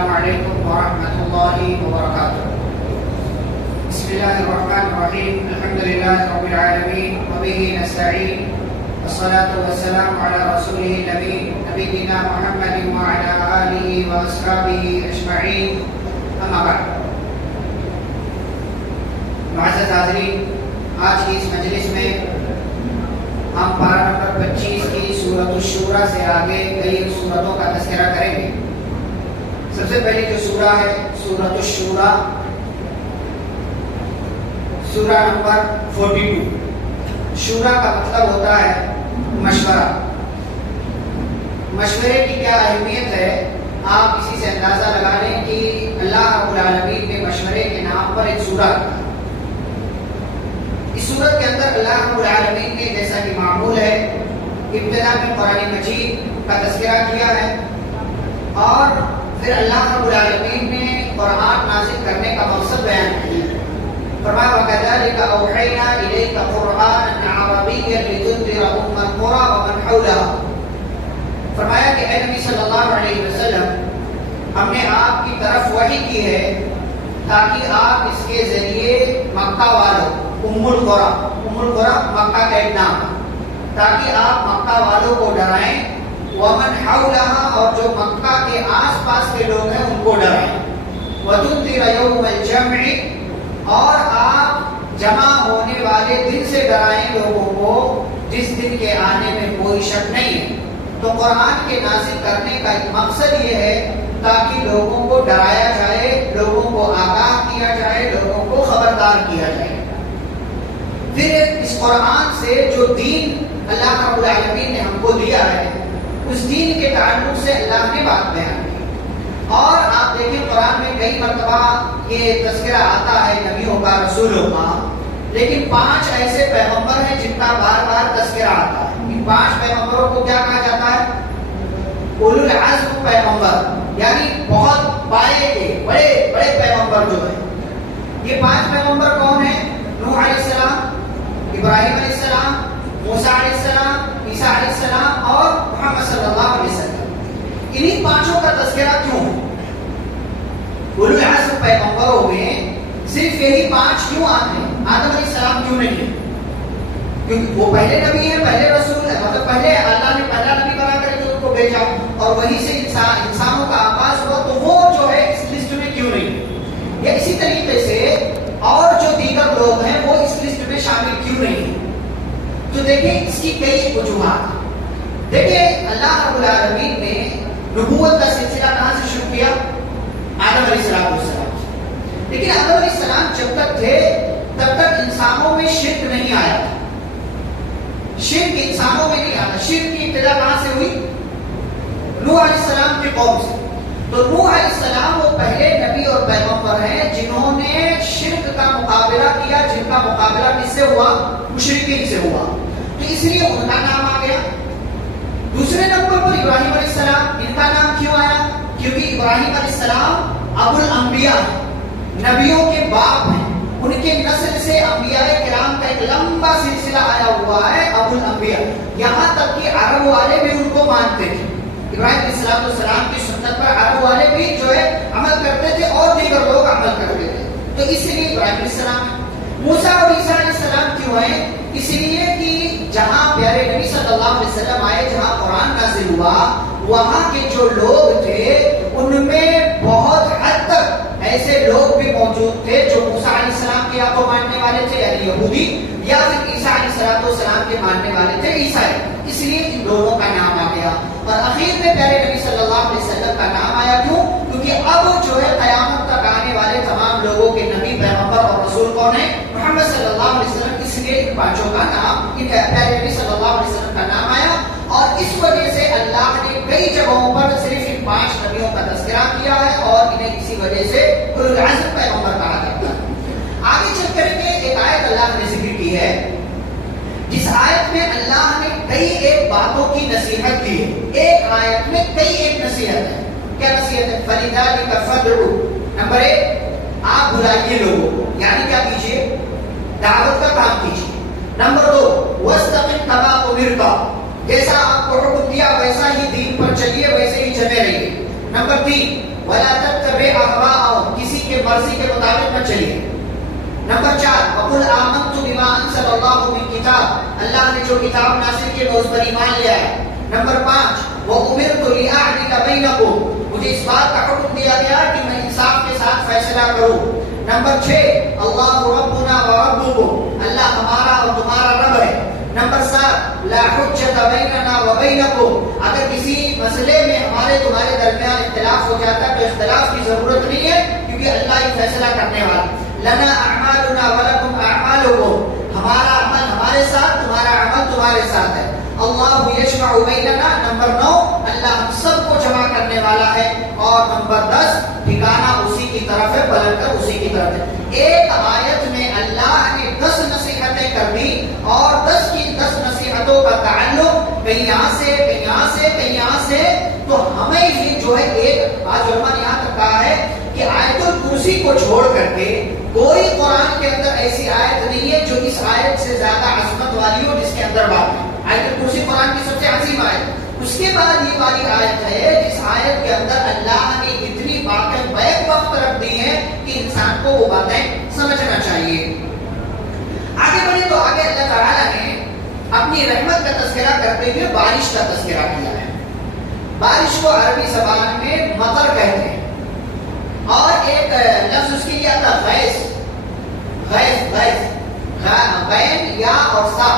السلام علیکم ورحمۃ اللہ وبرکاتہ. بسم اللہ الرحمن الرحیم. الحمد للہ رب العالمین وبہ نستعین والصلاة والسلام علی رسولہ الامین نبینا محمد وعلی آلہ واصحابہ اجمعین. اما بعد. معزز حاضرین، آج کی اس مجلس میں ہم پارہ نمبر 25 کی سورۃ الشورى سے آگے کئی سورتوں کا تذکرہ کریں گے. سب سے پہلی جو سورہ ہے سورۃ الشورى، سورہ نمبر 42. شورا کا مطلب ہوتا ہے مشورہ. مشورے کی کیا اہمیت ہے آپ اسی سے اندازہ لگا لیں کہ اللہ رب العالمین نے مشورے کے نام پر ایک سورہ رکھا. اس سورت کے اندر اللہ رب العالمین نے جیسا کہ معمول ہے ابتدا میں قرآن مجید کا تذکرہ کیا ہے اور پھر اللہ رب العالمین نے قرآن نازل کرنے کا مقصد بیان کیا. فرمایا وَكَذَلِكَ أَوْحَيْنَا إِلَيْكَ قُرْآنًا عَرَبِيًّا لِتُنذِرَ أُمَّ الْقُرَىٰ وَمَنْ حَوْلَهَا. فرمایا کہ اے نبی صلی اللہ علیہ وسلم، ہم نے آپ کی طرف وحی کی ہے تاکہ آپ اس کے ذریعے مکہ والوں، ام القریٰ مکہ کا ایک نام، تاکہ آپ مکہ والوں کو ڈرائیں، وَمَنْ حَوْلَهَا اور جو مکہ کے آس پاس کے لوگ ہیں ان کو ڈرائیں، وَتُنذِرَ يَوْمَ الْجَمْعِ اور آپ جمع ہونے والے دن سے ڈرائیں لوگوں کو جس دن کے آنے میں کوئی شک نہیں ہے. تو قرآن کے نازل کرنے کا ایک مقصد یہ ہے تاکہ لوگوں کو ڈرایا جائے، لوگوں کو آگاہ کیا جائے، لوگوں کو خبردار کیا جائے. پھر اس قرآن سے جو دین اللہ رب العالمین نے ہم کو دیا ہے اس دین کے تعلق سے اللہ نے بات بیان کی. اور آپ دیکھیں قرآن میں کئی مرتبہ یہ تذکرہ آتا ہے نبیوں کا، رسولوں کا، لیکن 5 ایسے پیغمبر ہیں جن کا بار بار تذکرہ آتا ہے. ان 5 پیغمبروں کو کیا کہا جاتا ہے؟ اولو العزم پیغمبر، یعنی بہت پائے کے بڑے بڑے پیغمبر جو ہیں. یہ 5 پیغمبر کون ہیں؟ نوح علیہ السلام، ابراہیم علیہ السلام، موسیٰ علیہ السلام، عیسیٰ علیہ السلام اور محمد صلی اللہ علیہ وسلم. انہی 5 کا تذکرہ کیوں ہے؟ اولو العزم پیغمبروں میں صرف یہی 5 کیوں آتے ہیں؟ آدم علیہ السلام کیوں نہیں ہے؟ کیونکہ وہ پہلے نبی ہیں، پہلے رسول ہیں، مطلب پہلے اللہ نے پہلا نبی بنا کر کے ان کو بھیجا اور وہی سے انسانوں کا آغاز ہوا، تو وہ جو ہے اس لسٹ میں کیوں نہیں ہے؟ یا اسی طریقے سے اور جو دیگر لوگ ہیں وہ اس لسٹ میں شامل کیوں نہیں ہے؟ تو دیکھیں اس کی کئی وجوہات. دیکھیں اللہ رب العالمین نے نبوت کا سلسلہ کہاں سے شروع کیا؟ آدم علیہ السلام. لیکن آدم علیہ السلام جب تک تھے تب تک انسانوں میں شرک نہیں آیا. شرک انسانوں میں نہیں آیا. شرک کی ابتدا کہاں سے ہوئی؟ نوح علیہ السلام کی قوم سے. تو نوح علیہ السلام وہ پہلے نبی اور پیغمبر ہیں جنہوں نے شرک کا مقابلہ کیا، جن کا مقابلہ کس سے ہوا؟ مشرکین سے ہوا. تو اس لیے ان کا نام آ گیا. دوسرے نمبر پر ابراہیم علیہ السلام. ان کا نام کیوں آیا؟ کیونکہ ابراہیم علیہ السلام ابو الانبیاء ہیں، نبیوں کے باپ ہیں. ان کے نسل سے انبیاء کرام کا ایک لمبا سلسلہ آیا ہوا ہے ابو الانبیاء. یہاں تک کہ عرب والے بھی ان کو مانتے تھے. ابراہیم علیہ السلام کی سنت پر عرب والے بھی جو ہے عمل کرتے تھے اور دیگر لوگ عمل کرتے تھے. تو اس لیے ابراہیم علیہ السلام. موسیٰ اور عیسیٰ علیہ السلام کیوں ہیں؟ اس لیے کہ جہاں پیارے نبی صلی اللہ علیہ وسلم آئے، جہاں قرآن نازل ہوا، وہاں کے جو لوگ تھے ان میں بہت حد تک ایسے لوگ بھی موجود تھے جو موسیٰ علیہ السلام کے یا تو ماننے والے تھے یعنی یہودی، یا پھر عیسیٰ علیہ السلام کے ماننے والے تھے عیسائی. اس لیے ان دونوں کا نام آ گیا. اور اخیر میں پیارے نبی صلی اللہ علیہ وسلم کا نام آیا. کیوں؟ کیونکہ اب جو ہے قیامت تک آنے والے تمام لوگوں کے نبی، پیغمبر اور رسول کون ہیں؟ محمد صلی اللہ علیہ وسلم. اس لیے ان 5 کا نام، ان پیارے نبی صلی اللہ علیہ وسلم کا نام آیا. اور اس وجہ سے اللہ نے کئی جگہوں پر صرف ان 5 نبیوں کا تذکرہ کیا ہے اور انہیں اسی وجہ سے اولو العزم پیغمبر کہا جاتا ہے. آگے چل کر کے ایک آیت اللہ نے ذکر کی ہے جس آیت میں اللہ نے کئی ایک باتوں کی نصیحت کی ہے. ایک آیت میں کئی ایک نصیحت ہے. کیا نصیحت ہے؟ فَلِذَلِكَ فَادْعُوا. نمبر 1 آپ بلائیے لوگوں کو، یعنی کیا کیجیے؟ دعوت کا کام کیجیے. نمبر 2 وَاسْتَقِمْ كَمَا أُمِرْتَ. جیسا آپ کو حکم دیا ویسا ہی دین پر چلیے، ویسے ہی چلے رہیے. نمبر 3 ولا تتبع اهواءهم، کسی کے مرضی کے مطابق مت چلیے. نمبر 4 وقل آمنت بما انزل اللہ من کتاب، اللہ نے جو کتاب نازل کی میں اس پر ایمان لیا ہے. نمبر 5 وامرت لاعدل بینکم، مجھے اس بات کا حکم دیا گیا کہ میں انصاف کے ساتھ فیصلہ کروں. نمبر 6 اللہ ربنا وربکم، اللہ ہمارا اور تمہارا رب ہے. نمبر 7 لا حجت بیننا وبینکم، اگر کسی مسئلے میں ہمارے تمہارے درمیان اختلاف ہو جاتا ہے تو اختلاف کی ضرورت نہیں ہے، کیونکہ اللہ ہی فیصلہ کرنے والا. لنا اعمالنا ولکم اعمالکم، ہمارا عمل ہمارے ساتھ، تمہارا عمل تمہارے ساتھ ہے. اللہ یجمع بیننا. نمبر 9 اللہ ہم سب کو جمع کرنے والا ہے. اور نمبر 10 ٹھکانہ اسی کی طرف ہے، پلٹ کر اسی کی طرف ہے. ایک آیت میں اللہ نے 10 نصیحتیں کر دی اور 10 کی 10 نصیحتوں کا تعلق کہیں یہاں سے کہیں یہاں سے کہیں یہاں سے. تو ہمیں یہ جو ہے ایک آج علماء نے یہاں تک کہا ہے کہ آیت الکرسی کو چھوڑ کر کے کوئی قرآن کے اندر ایسی آیت نہیں ہے جو اس آیت سے زیادہ عظمت والی ہو جس کے اندر بات ہے. آیت الکرسی قرآن کی سب سے عظیم آیت. اس کے بعد یہ والی آیت ہے جس آیت کے اندر اللہ نے اتنی باتیں بیک وقت رکھ دی ہیں کہ انسان کو وہ باتیں سمجھنا چاہیے. آگے بڑھے تو آگے اللہ تعالیٰ نے اپنی رحمت کا تذکرہ کرتے ہوئے بارش کا تذکرہ کیا ہے. بارش کو عربی زبان میں مطر کہتے ہیں اور ایک لفظ اس کے لیے آتا ہے غیث. غیث غیث غین یا اور سا،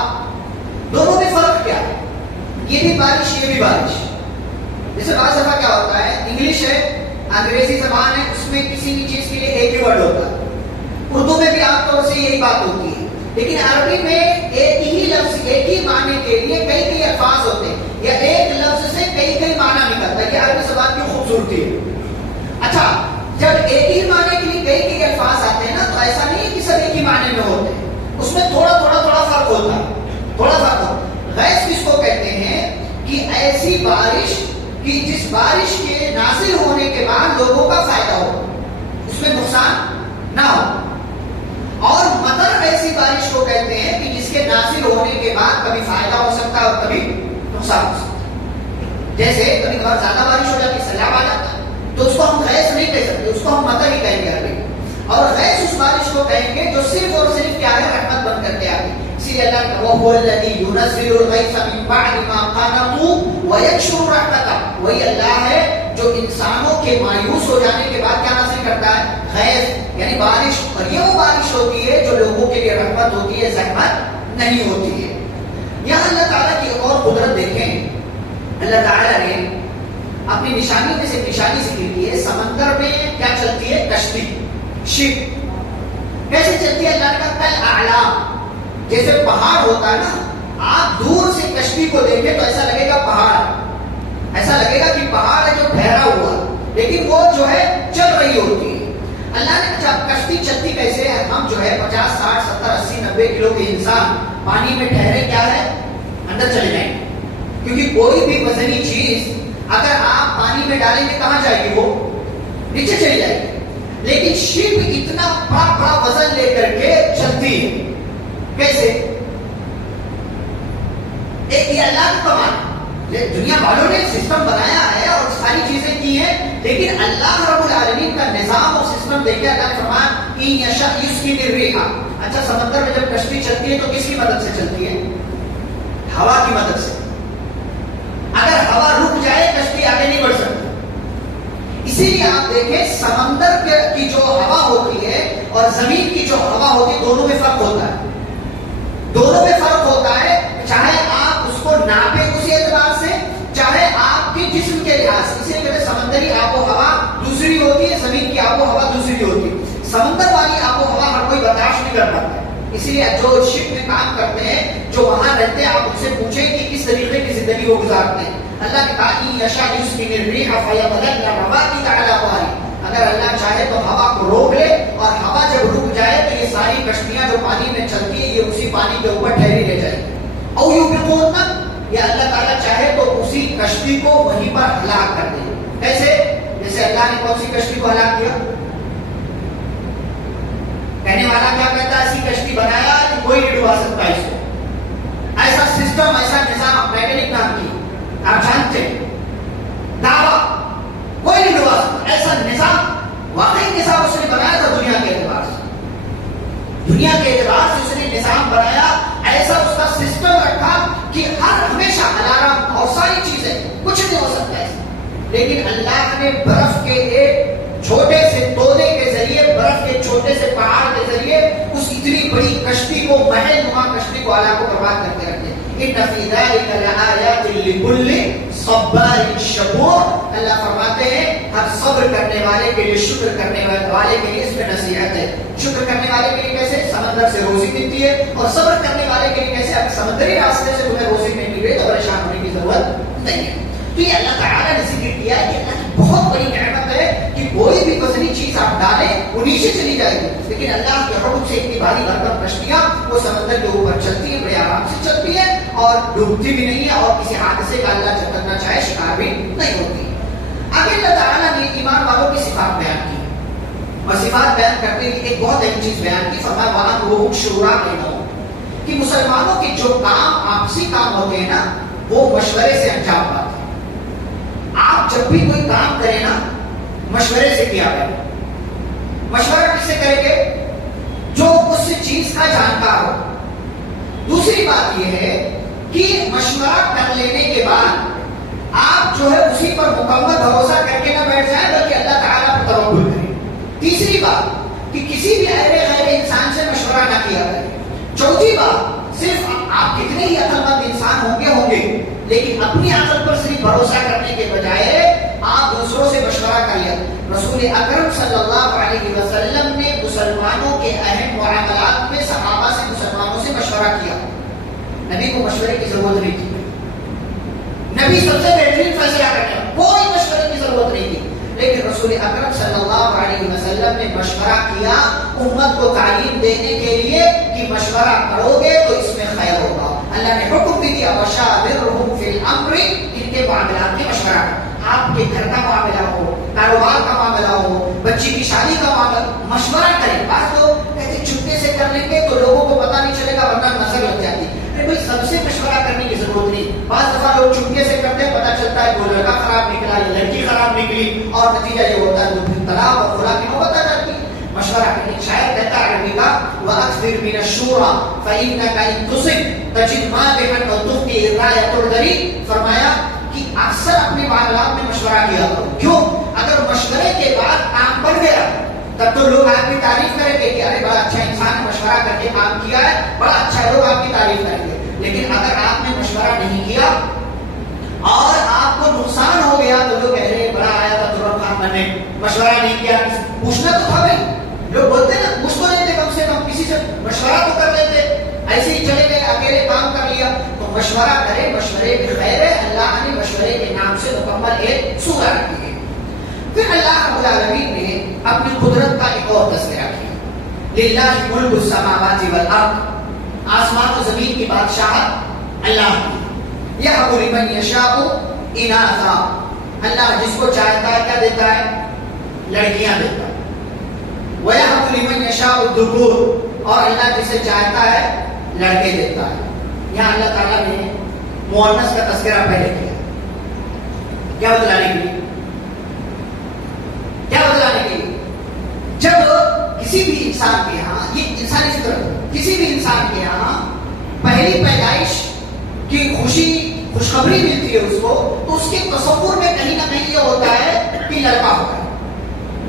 دونوں میں فرق کیا ہے؟ یہ بھی بارش یہ بھی بارش. جیسے بعض دفعہ کیا ہوتا ہے انگلش ہے انگریزی زبان ہے اس میں کسی بھی چیز کے لیے ایک ہی ورڈ ہوتا ہے. اردو میں بھی عام طور سے یہی بات ہوتی ہے، لیکن عربی میں ایک ہی لفظ ایک ہی معنی کے لیے کئی کئی الفاظ ہوتے ہیں یا ایک لفظ سے کئی کئی معنی نکلتا ہے. یہ عربی زبان کی خوبصورتی ہے. اچھا جب ایک ہی معنی کے لیے کئی کئی الفاظ آتے ہیں نا تو ایسا نہیں ہے کہ سب ایک ہی معنی میں ہوتے ہیں، اس میں تھوڑا فرق ہوتا ہے. تھوڑا فرق ہوتا ہے. غیث کس کو کہتے ہیں کہ ایسی بارش کہ جس بارش کے نازل ہونے کے بعد لوگوں کا فائدہ ہو، اس میں نقصان نہ ہو. اور مطر ایسی بارش کو کہتے ہیں کہ جس کے نازل ہونے کے بعد کبھی فائدہ ہو سکتا ہے اور کبھی نقصان ہو سکتا ہے. جیسے کبھی کبھار زیادہ بارش ہو جاتی ہے، سیلاب آ جاتا ہے، تو اس کو ہم غیث نہیں کہہ سکتے، اس کو ہم مطر ہی کہیں گے عربی. اور غیث اس بارش کو کہیں گے جو صرف اور صرف کیا ہے رحمت بن کر کے آتی ہے. اسی لیے اللہ نے وَهُوَ الَّذِي يُنَزِّلُ الْغَيْثَ مِن بَعْدِ مَا قَنَطُوا وَيَنشُرُ رَحْمَتَهُ، وہی اللہ ہے جو انسانوں کے مایوس ہو جانے کے بعد کیا نازل کرتا ہے؟ غیث، یعنی بارش. اور یہ وہ بارش ہوتی ہے جو لوگوں کے لیے رحمت ہوتی ہے، زحمت نہیں ہوتی ہے. یہاں اللہ تعالیٰ کی ایک اور قدرت دیکھیں. اللہ تعالیٰ نے اپنی نشانی میں سے نشانی ذکر کی ہے. سمندر میں کیا چلتی ہے؟ کشتی، شپ. کیسے چلتی ہے؟ اللہ کا کل اعلام، جیسے پہاڑ ہوتا ہے نا، آپ دور سے کشتی کو دیکھیں تو ایسا لگے گا پہاڑ، ایسا لگے گا کہ پہاڑ ہے جو ٹھہرا ہوا، لیکن وہ جو ہے چل رہی ہوتی ہے. اللہ نے جب کشتی چلتی کیسے ہے؟ ہم جو ہے 50 60 70 80 90 کلو کے انسان پانی میں ٹھہرے کیا ہے اندر چلے جائیں گے، کیونکہ کوئی بھی وزنی چیز اگر آپ پانی میں ڈالیں گے کہاں جائے گی؟ وہ نیچے چلی جائے گی. لیکن شپ اتنا بڑا وزن لے کر کے چلتی ہے. کیسے؟ ایک یہ اللہ کا کمال ہے. دنیا والوں نے سسٹم بنایا ہے اور ساری چیزیں کی ہیں، لیکن اللہ رب العالمین کا نظام اور سسٹم دیکھے. اللہ نے فرمایا ان یشاء یسکن الريح. اچھا سمندر میں جب کشتی چلتی ہے تو کس کی مدد سے چلتی ہے؟ ہوا کی مدد سے. اگر ہوا رک جائے کشتی آگے نہیں بڑھ سکتی. اسی لیے آپ دیکھیں سمندر کی جو ہوا ہوتی ہے اور زمین کی جو ہوا ہوتی ہے دونوں میں فرق ہوتا ہے. دونوں میں فرق ہوتا ہے. چاہے آپ اس کو ناپیں اسی اعتبار سے، چاہے آپ کے جسم کے لحاظ سے. اسی لیے سمندری آب و ہوا دوسری ہوتی ہے، زمین کی آب و ہوا دوسری ہوتی ہے. سمندر والی آب و ہوا ہر کوئی برداشت نہیں کر پاتا ہے. اسی لیے جو شپ میں کام کرتے ہیں، جو وہاں رہتے ہیں، آپ ان سے پوچھیں کہ کس طریقے کی زندگی وہ گزارتے ہیں. اللہ نے کہا کہ یشاء یسکن الريح فیبدلن رواکد علی ظہرہ. اگر اللہ چاہے تو ہوا کو روک لے، اور ہوا جب رک جائے تو یہ ساری کشتیاں جو پانی میں چلتی ہیں یہ اسی پانی کے اوپر ٹھہری رہ جائیں گی. او یوبقون، یا اللہ تعالیٰ چاہے تو اسی کشتی کو وہیں پر ہلاک کر دے. کیسے؟ جیسے اللہ نے کون سی کشتی کو ہلاک کیا؟ کہنے والا کیا کہتا ہے؟ ایسی کشتی بنایا کہ کوئی نہیں ڈبا سکتا اس کو. ایسا سسٹم، ایسا نظام ٹائٹینک نام کی آپ جانتے ہیں، دعویٰ کوئی نہیں ڈبا سکتا، ایسا لیکن اللہ نے برف کے ایک چھوٹے سے تودے کے ذریعے، برف کے چھوٹے سے پہاڑ کے ذریعے اس اتنی بڑی کشتی کو، محل نما کشتی کو اللہ کو برباد کر کے رکھ دیا۔ ان فی ذلک لآیات لکل صبار شکور، اللہ فرماتے ہیں ہر صبر کرنے والے کے لیے، شکر کرنے والے کے لیے اس میں نصیحت ہے۔ شکر کرنے والے کے لیے کیسے؟ سمندر سے روزی ملتی ہے، اور صبر کرنے والے کے لیے کیسے؟ اگر سمندری راستے سے تمہیں روزی نہیں مل رہی تو پریشان ہونے کی ضرورت نہیں ہے۔ تو یہ اللہ تعالیٰ نے ذکر کیا ہے کہ اللہ کی بہت بڑی نعمت ہے کہ کوئی بھی وزنی چیز آپ ڈالیں وہ نیچے چلی جائے گی، لیکن اللہ کے حکم سے اتنی بھاری بھرکم کشتیاں وہ سمندر کے اوپر چلتی ہیں، بڑے آرام سے چلتی ہیں اور ڈوبتی بھی نہیں ہے، اور کسی حادثے کا اللہ جب کرنا چاہے شکار بھی نہیں ہوتی۔ آگے اللہ تعالیٰ نے ایمان والوں کی صفات بیان کی، اور صفات بیان کرتے ہوئے ایک بہت اہم چیز بیان کی، فرمایا وَأَمْرُهُمْ شُورَىٰ بَيْنَهُمْ، کہ مسلمانوں کے جو کام آپسی کام ہوتے ہیں نا وہ مشورے سے انجام پاتے ہیں۔ آپ جب بھی کوئی کام کریں نا مشورے سے کیا کریں۔ مشورہ کس سے کریں گے؟ جو اس چیز کا جانکار ہو۔ دوسری بات یہ ہے کہ مشورہ کر لینے کے بعد آپ جو ہے اسی پر مکمل بھروسہ کر کے نہ بیٹھ جائیں بلکہ اللہ تعالیٰ پر توکل کریں۔ تیسری بات کہ کسی بھی غیر انسان سے مشورہ نہ کیا کریں۔ چوتھی بات صرف آپ کتنے ہی عقل مند انسان ہوں گے لیکن اپنی عقل پر صرف بھروسہ کرنے کے بجائے آپ دوسروں سے مشورہ کر لیا۔ رسول اکرم صلی اللہ علیہ وسلم نے مسلمانوں کے اہم معاملات میں صحابہ سے، مسلمانوں سے مشورہ کیا۔ نبی کو مشورے کی ضرورت نہیں تھی، نبی سب سے بہترین فیصلہ کرنے کوئی مشورے کی ضرورت نہیں تھی، لیکن رسول اکرم صلی اللہ علیہ وسلم نے مشورہ کیا امت کو تعلیم دینے کے لیے کہ مشورہ کرو گے تو اس میں خیر ہوگا۔ اللہ نے حکم بھی دیا وَشَاوِرْهُمْ فِي الْأَمْرِ، ان کے معاملات میں مشورہ کرو۔ آپ کے گھر کا معاملہ ہو، کاروبار کا معاملہ ہو، بچی کی شادی کا معاملہ، مشورہ کریں۔ بعض لوگ کہتے چپکے سے کر لیں گے تو لوگوں کو پتہ نہیں چلے گا ورنہ نظر لگ جاتی ہے۔ بھائی سب سے مشورہ کرنے کی ضرورت نہیں۔ بعض دفعہ لوگ چپکے سے کرتے ہیں، پتہ چلتا ہے وہ لڑکا خراب نکلا یا لڑکی خراب نکلی، اور نتیجہ یہ ہوتا ہے تو طلاق اور خلا کی نوبت آ جاتی ہے۔ مشورہ کرنے شاید کہتا ہے عربی کا وَأَكْثِرْ مِنَ الشُّورَىٰ فَإِنَّكَ إِن تُصِبْ تَجِدْ مَالِكًا أَوْ تُخْطِئَ الرَّأْيَ تُرْدَرِي، فرمایا کہ اکثر اپنے معاملات میں مشورہ کیا کرو۔ کیوں؟ اگر مشورے کے بعد کام بن گیا تب تو لوگ آپ کی تعریف کریں گے کہ ارے بڑا اچھا انسان نے مشورہ کر کے کام کیا ہے، بڑا اچھا، لوگ آپ کی تعریف کریں گے۔ لیکن اگر آپ نے مشورہ نہیں کیا اور آپ کو نقصان ہو گیا تو لوگ کہہ رہے ہیں بڑا آیا تھا ترنت خان، میں نے مشورہ نہیں کیا، پوچھنا تو تھا بھائی۔ لوگ بولتے ہیں نا پوچھ تو لیتے کم سے کم، کسی سے مشورہ تو کر لیتے، ایسے ہی چلے گئے اکیلے کام کر لیا۔ تو مشورہ کرے، مشورے کی خیر ہے۔ اللہ نے مشورے کے نام سے مکمل ایک سورہ رکھی ہے۔ پھر اللہ رب العالمین نے اپنی قدرت کا ایک اور تذکرہ کیا، للہ ملک السماوات والارض، آسمان و زمین کی بادشاہت اللہ کی، یہب لمن یشاء اناثا، اللہ جس کو چاہتا ہے کیا دیتا ہے؟ لڑکیاں دیتا ہے۔ وَيَهَبُ لِمَن يَشَاءُ الذُّكُورَ، اور اللہ جسے چاہتا ہے لڑکے دیتا ہے۔ یہاں اللہ تعالیٰ نے مؤنث کا تذکرہ پہلے کیا، کیا بتلانے کے لیے؟ کیا بتلانے کے لیے؟ جب کسی بھی انسان کے یہاں، یہ انسانی فطرت، کسی بھی انسان کے یہاں پہلی پیدائش کی خوشخبری ملتی ہے اس کو، تو اس کے تصور میں کہیں نہ کہیں یہ ہوتا ہے کہ لڑکا ہوگا۔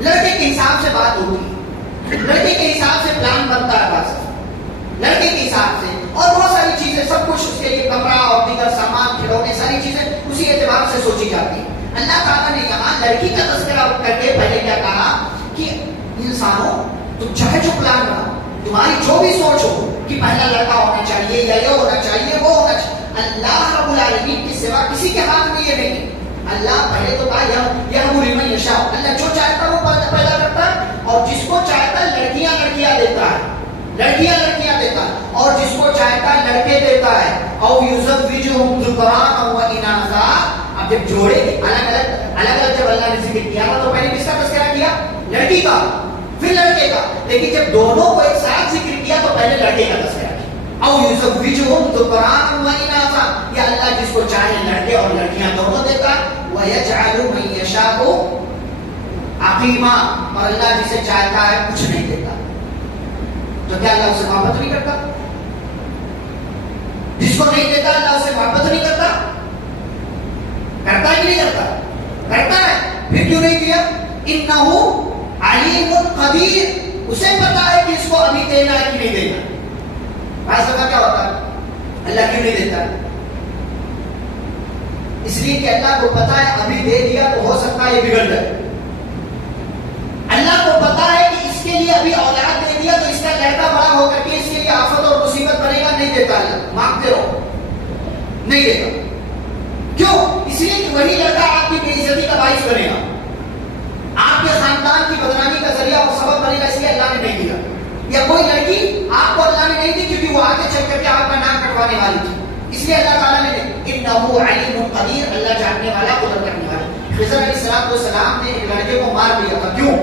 لڑکے کے حساب سے بات ہوتی ہے، لڑکے کے حساب سے پلان بنتا ہے، بس لڑکے کے حساب سے، اور بہت ساری چیزیں، سب کچھ اس کے لیے کمرہ اور دیگر سامان، کھلونے، ساری چیزیں اسی اعتبار سے سوچی جاتی ہیں۔ اللہ تعالیٰ نے یہاں لڑکی کا تذکرہ کر کے پہلے کیا کہا کہ انسانوں تم چاہے جو پلان بنا، تمہاری جو بھی سوچ ہو کہ پہلا لڑکا ہونا چاہیے یا یہ ہونا چاہیے وہ ہونا چاہیے، اللہ رب العالمین کے سوا کسی کے ہاتھ میں یہ نہیں۔ اللہ پہلے تو کہا یہب لمن یشاء، اللہ جو چاہتا ہے وہ پیدا کرتا ہے، اور جس کو چاہتا ہے لڑکیاں دیتا ہے، لڑکیاں دیتا ہے، اور جس کو چاہتا ہے لڑکے دیتا ہے۔ او یزوجہم ذکرانا و اناثا، اب جب جوڑے الگ جب اللہ نے ذکر کیا تو پہلے کس کا تذکرہ کیا؟ لڑکی کا، پھر لڑکے کا، لیکن جب دونوں کو ایک ساتھ ذکر کیا تو پہلے لڑکے کا تذکرہ کیا۔ او یزوجہم ذکرانا و اناثا، یا اللہ جس کو چاہے لڑکے اور لڑکیاں دونوں دیتا ہے۔ وَيَجْعَلُ مَن يَشَاءُ عَقِيمًا، اور اللہ جسے چاہتا ہے کچھ نہیں دیتا۔ تو کیا اللہ اسے محبت نہیں کرتا؟ جس کو نہیں دیتا اللہ اسے محبت نہیں کرتا؟ کرتا ہے کہ نہیں کرتا؟ کرتا ہے پھر کیوں نہیں دیا؟ انہو علیم قدیر، اسے پتا ہے کہ اس کو ابھی دینا ہے کہ نہیں دینا. بعض دفعہ کیا ہوتا ہے اللہ کیوں نہیں دیتا؟ اس لیے کہ اللہ کو پتا ہے ابھی دے دیا تو ہو سکتا ہے یہ بگڑ جائے. اللہ کو پتا ہے کہ اس کے لیے ابھی اولاد دے دیا تو اس کا لڑکا بڑا ہو کر کے اس کے لیے آفت اور مصیبت بنے گا، نہیں دیتا اللہ. مانگتے رہو نہیں دیتا. کیوں؟ اس لیے کہ وہی لڑکا آپ کی بے عزتی کا باعث بنے گا، آپ کے خاندان کی بدنامی کا ذریعہ اور سبب بنے گا. اس لیے اللہ نے نہیں دیا. یا کوئی لڑکی آپ کو اللہ نے نہیں دی کیونکہ وہ آگے چل کر کے آپ کا نام کٹوانے والی تھی، اس لیے اللہ تعالیٰ نے انہو علیم قدیر، اللہ جاننے والا قدرت رکھنے والا. خضر علیہ السلام نے ایک لڑکے کو مار دیا تھا. کیوں؟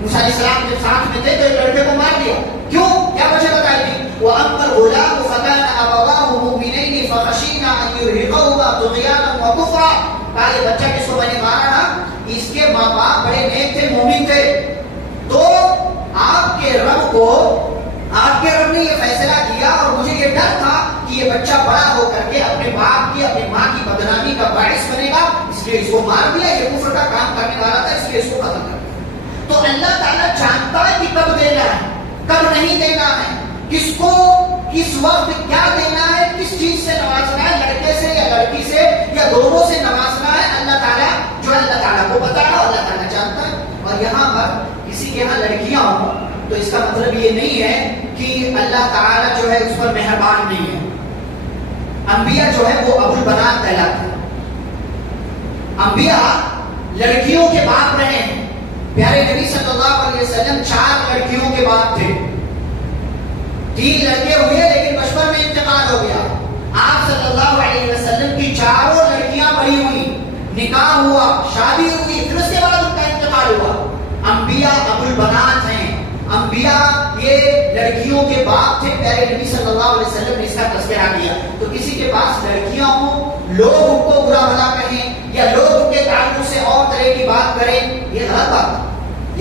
موسیٰ علیہ السلام جب ساتھ میں تھے تو ایک لڑکے کو مار دیا. کیوں؟ کیا وجہ بتائی تھی؟ وَأَمَّا الْغُلَامُ فَكَانَ أَبَوَاهُ مُؤْمِنَيْنِ فَخَشِينَا أَن يُرْهِقَهُمَا طُغْيَانًا وَكُفْرًا. کہا یہ بچہ جس کو میں نے مارا نا اس کے ماں باپ بڑے نیک تھے، مومن تھے، تو آپ کے رب نے یہ فیصلہ کیا اور مجھے یہ ڈر تھا کہ یہ بچہ بڑا ہو کر کے اپنے باپ کی اپنی ماں کی بدنامی کا باعث بنے گا، اس لیے اس کو مار دیا. یہ کفر کا کام کرنے والا تھا اس لیے اس کو ختم کر دیا. تو اللہ تعالیٰ جانتا ہے کہ کب دینا ہے کب نہیں دینا ہے، کس کو کس وقت کیا دینا ہے، کس چیز سے نوازنا ہے، لڑکے سے یا لڑکی سے یا دونوں سے نوازنا ہے. اللہ تعالیٰ کو پتا ہے، اللہ تعالیٰ جانتا ہے. اور یہاں پر کسی کے یہاں لڑکیاں ہوں تو اس کا مطلب یہ نہیں ہے کہ اللہ تعالیٰ جو ہے اس پر مہربان نہیں ہے. انبیاء جو ہے وہ ابو البنات کہلاتے ہیں. انبیاء لڑکیوں کے باپ رہے ہیں. پیارے نبی صلی اللہ علیہ وسلم 4 لڑکیوں کے باپ تھے. 3 لڑکے ہوئے لیکن بچپن میں انتقال ہو گیا. آپ صلی اللہ علیہ وسلم کی 4 لڑکیاں بڑی ہوئی، نکاح ہوا، شادی ہوئی، پھر اس کے بعد ان کا انتقال ہوا. انبیاء ابو البنات ہیں. انبیاء یہ لڑکیوں کے باپ تھے. پیارے نبی صلی اللہ علیہ وسلم نے اس کا تذکرہ کیا. تو کسی کے پاس لڑکیاں ہوں، لوگ ان کو برا بھلا کہیں یا لوگ ان کے تعلق سے اور طرح کی بات کریں، یہ غلط بات ہے.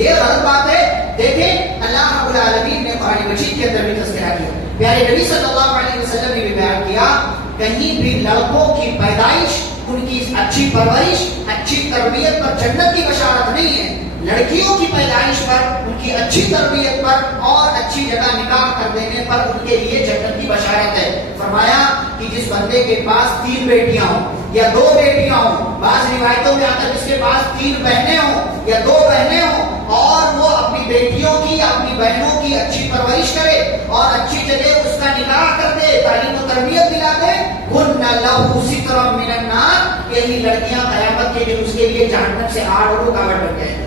یہ غلط بات ہے. دیکھیں اللہ رب العالمین نے قرآن مجید کے اندر بھی تذکرہ کیا. پیارے نبی صلی اللہ علیہ وسلم نے بھی بیان کیا کہیں بھی لڑکوں کی پیدائش، ان کی اچھی پرورش، اچھی تربیت پر جنت کی بشارت نہیں ہے. لڑکیوں کی پیدائش پر، ان کی اچھی تربیت پر اور اچھی جگہ نکاح کر دینے پر ان کے لیے جنت کی بشارت ہے. فرمایا کہ جس بندے کے پاس 3 بیٹیاں ہوں یا 2 بیٹیاں ہوں، بعض روایتوں میں آتا ہے جس کے پاس 3 بہنیں ہوں یا 2 بہنیں ہوں، اور وہ اپنی بیٹیوں کی یا اپنی بہنوں کی اچھی پرورش کرے اور اچھی جگہ اس کا نکاح کر دے، تعلیم و تربیت دلا دے، کُنَّ لَهُ سِتْرًا مِّنَ النَّارِ. یہی لڑکیاں قیامت کے دن اس کے لیے جہنم سے آڑ اور رکاوٹ بن جائیں.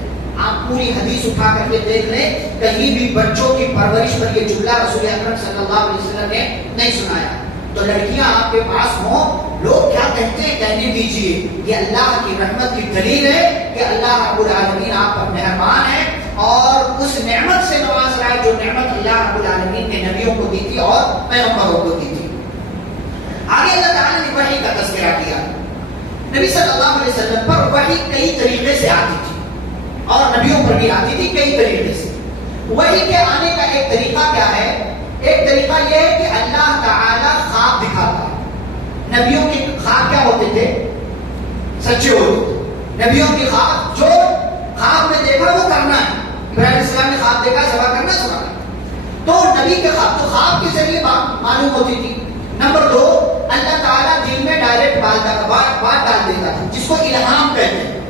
آپ پوری حدیث اٹھا کر کے دیکھ لیں، کہیں بھی بچوں کی پرورش پر یہ جملہ رسول اکرم صلی اللہ علیہ وسلم نے نہیں سنایا. تو لڑکیاں آپ کے پاس ہوں، لوگ کیا کہتے ہیں کہنے دیجئے. یہ اللہ کی رحمت کی دلیل ہے کہ اللہ رب العالمین آپ پر مہربان ہے اور اس نعمت سے نواز رہا ہے جو نعمت اللہ رب العالمین نے نبیوں کو دی تھی اور پیغمبروں کو دی تھی. آگے اللہ تعالیٰ نے وحی کا تذکرہ کیا. نبی صلی اللہ علیہ وسلم پر وحی کئی طریقے سے آتی تھی اور نبیوں پر بھی آتی تھی کئی طریقے سے. وحی کے آنے کا ایک طریقہ کیا ہے؟ ایک طریقہ یہ ہے کہ اللہ تعالیٰ خواب دکھاتا ہے. نبیوں کے خواب کیا ہوتے تھے؟ سچے ہوتے تھے. نبیوں کے خواب جو خواب میں دیکھا وہ کرنا ہے. ابراہیم السلام نے خواب دیکھا ذبح کرنا ذبح کرنا. تو نبی کے خواب تو خواب کے ذریعے بات معلوم ہوتی تھی. نمبر 2، اللہ تعالیٰ دل میں ڈائریکٹ بات ڈال دیتا تھا جس کو الہام کہتے ہیں.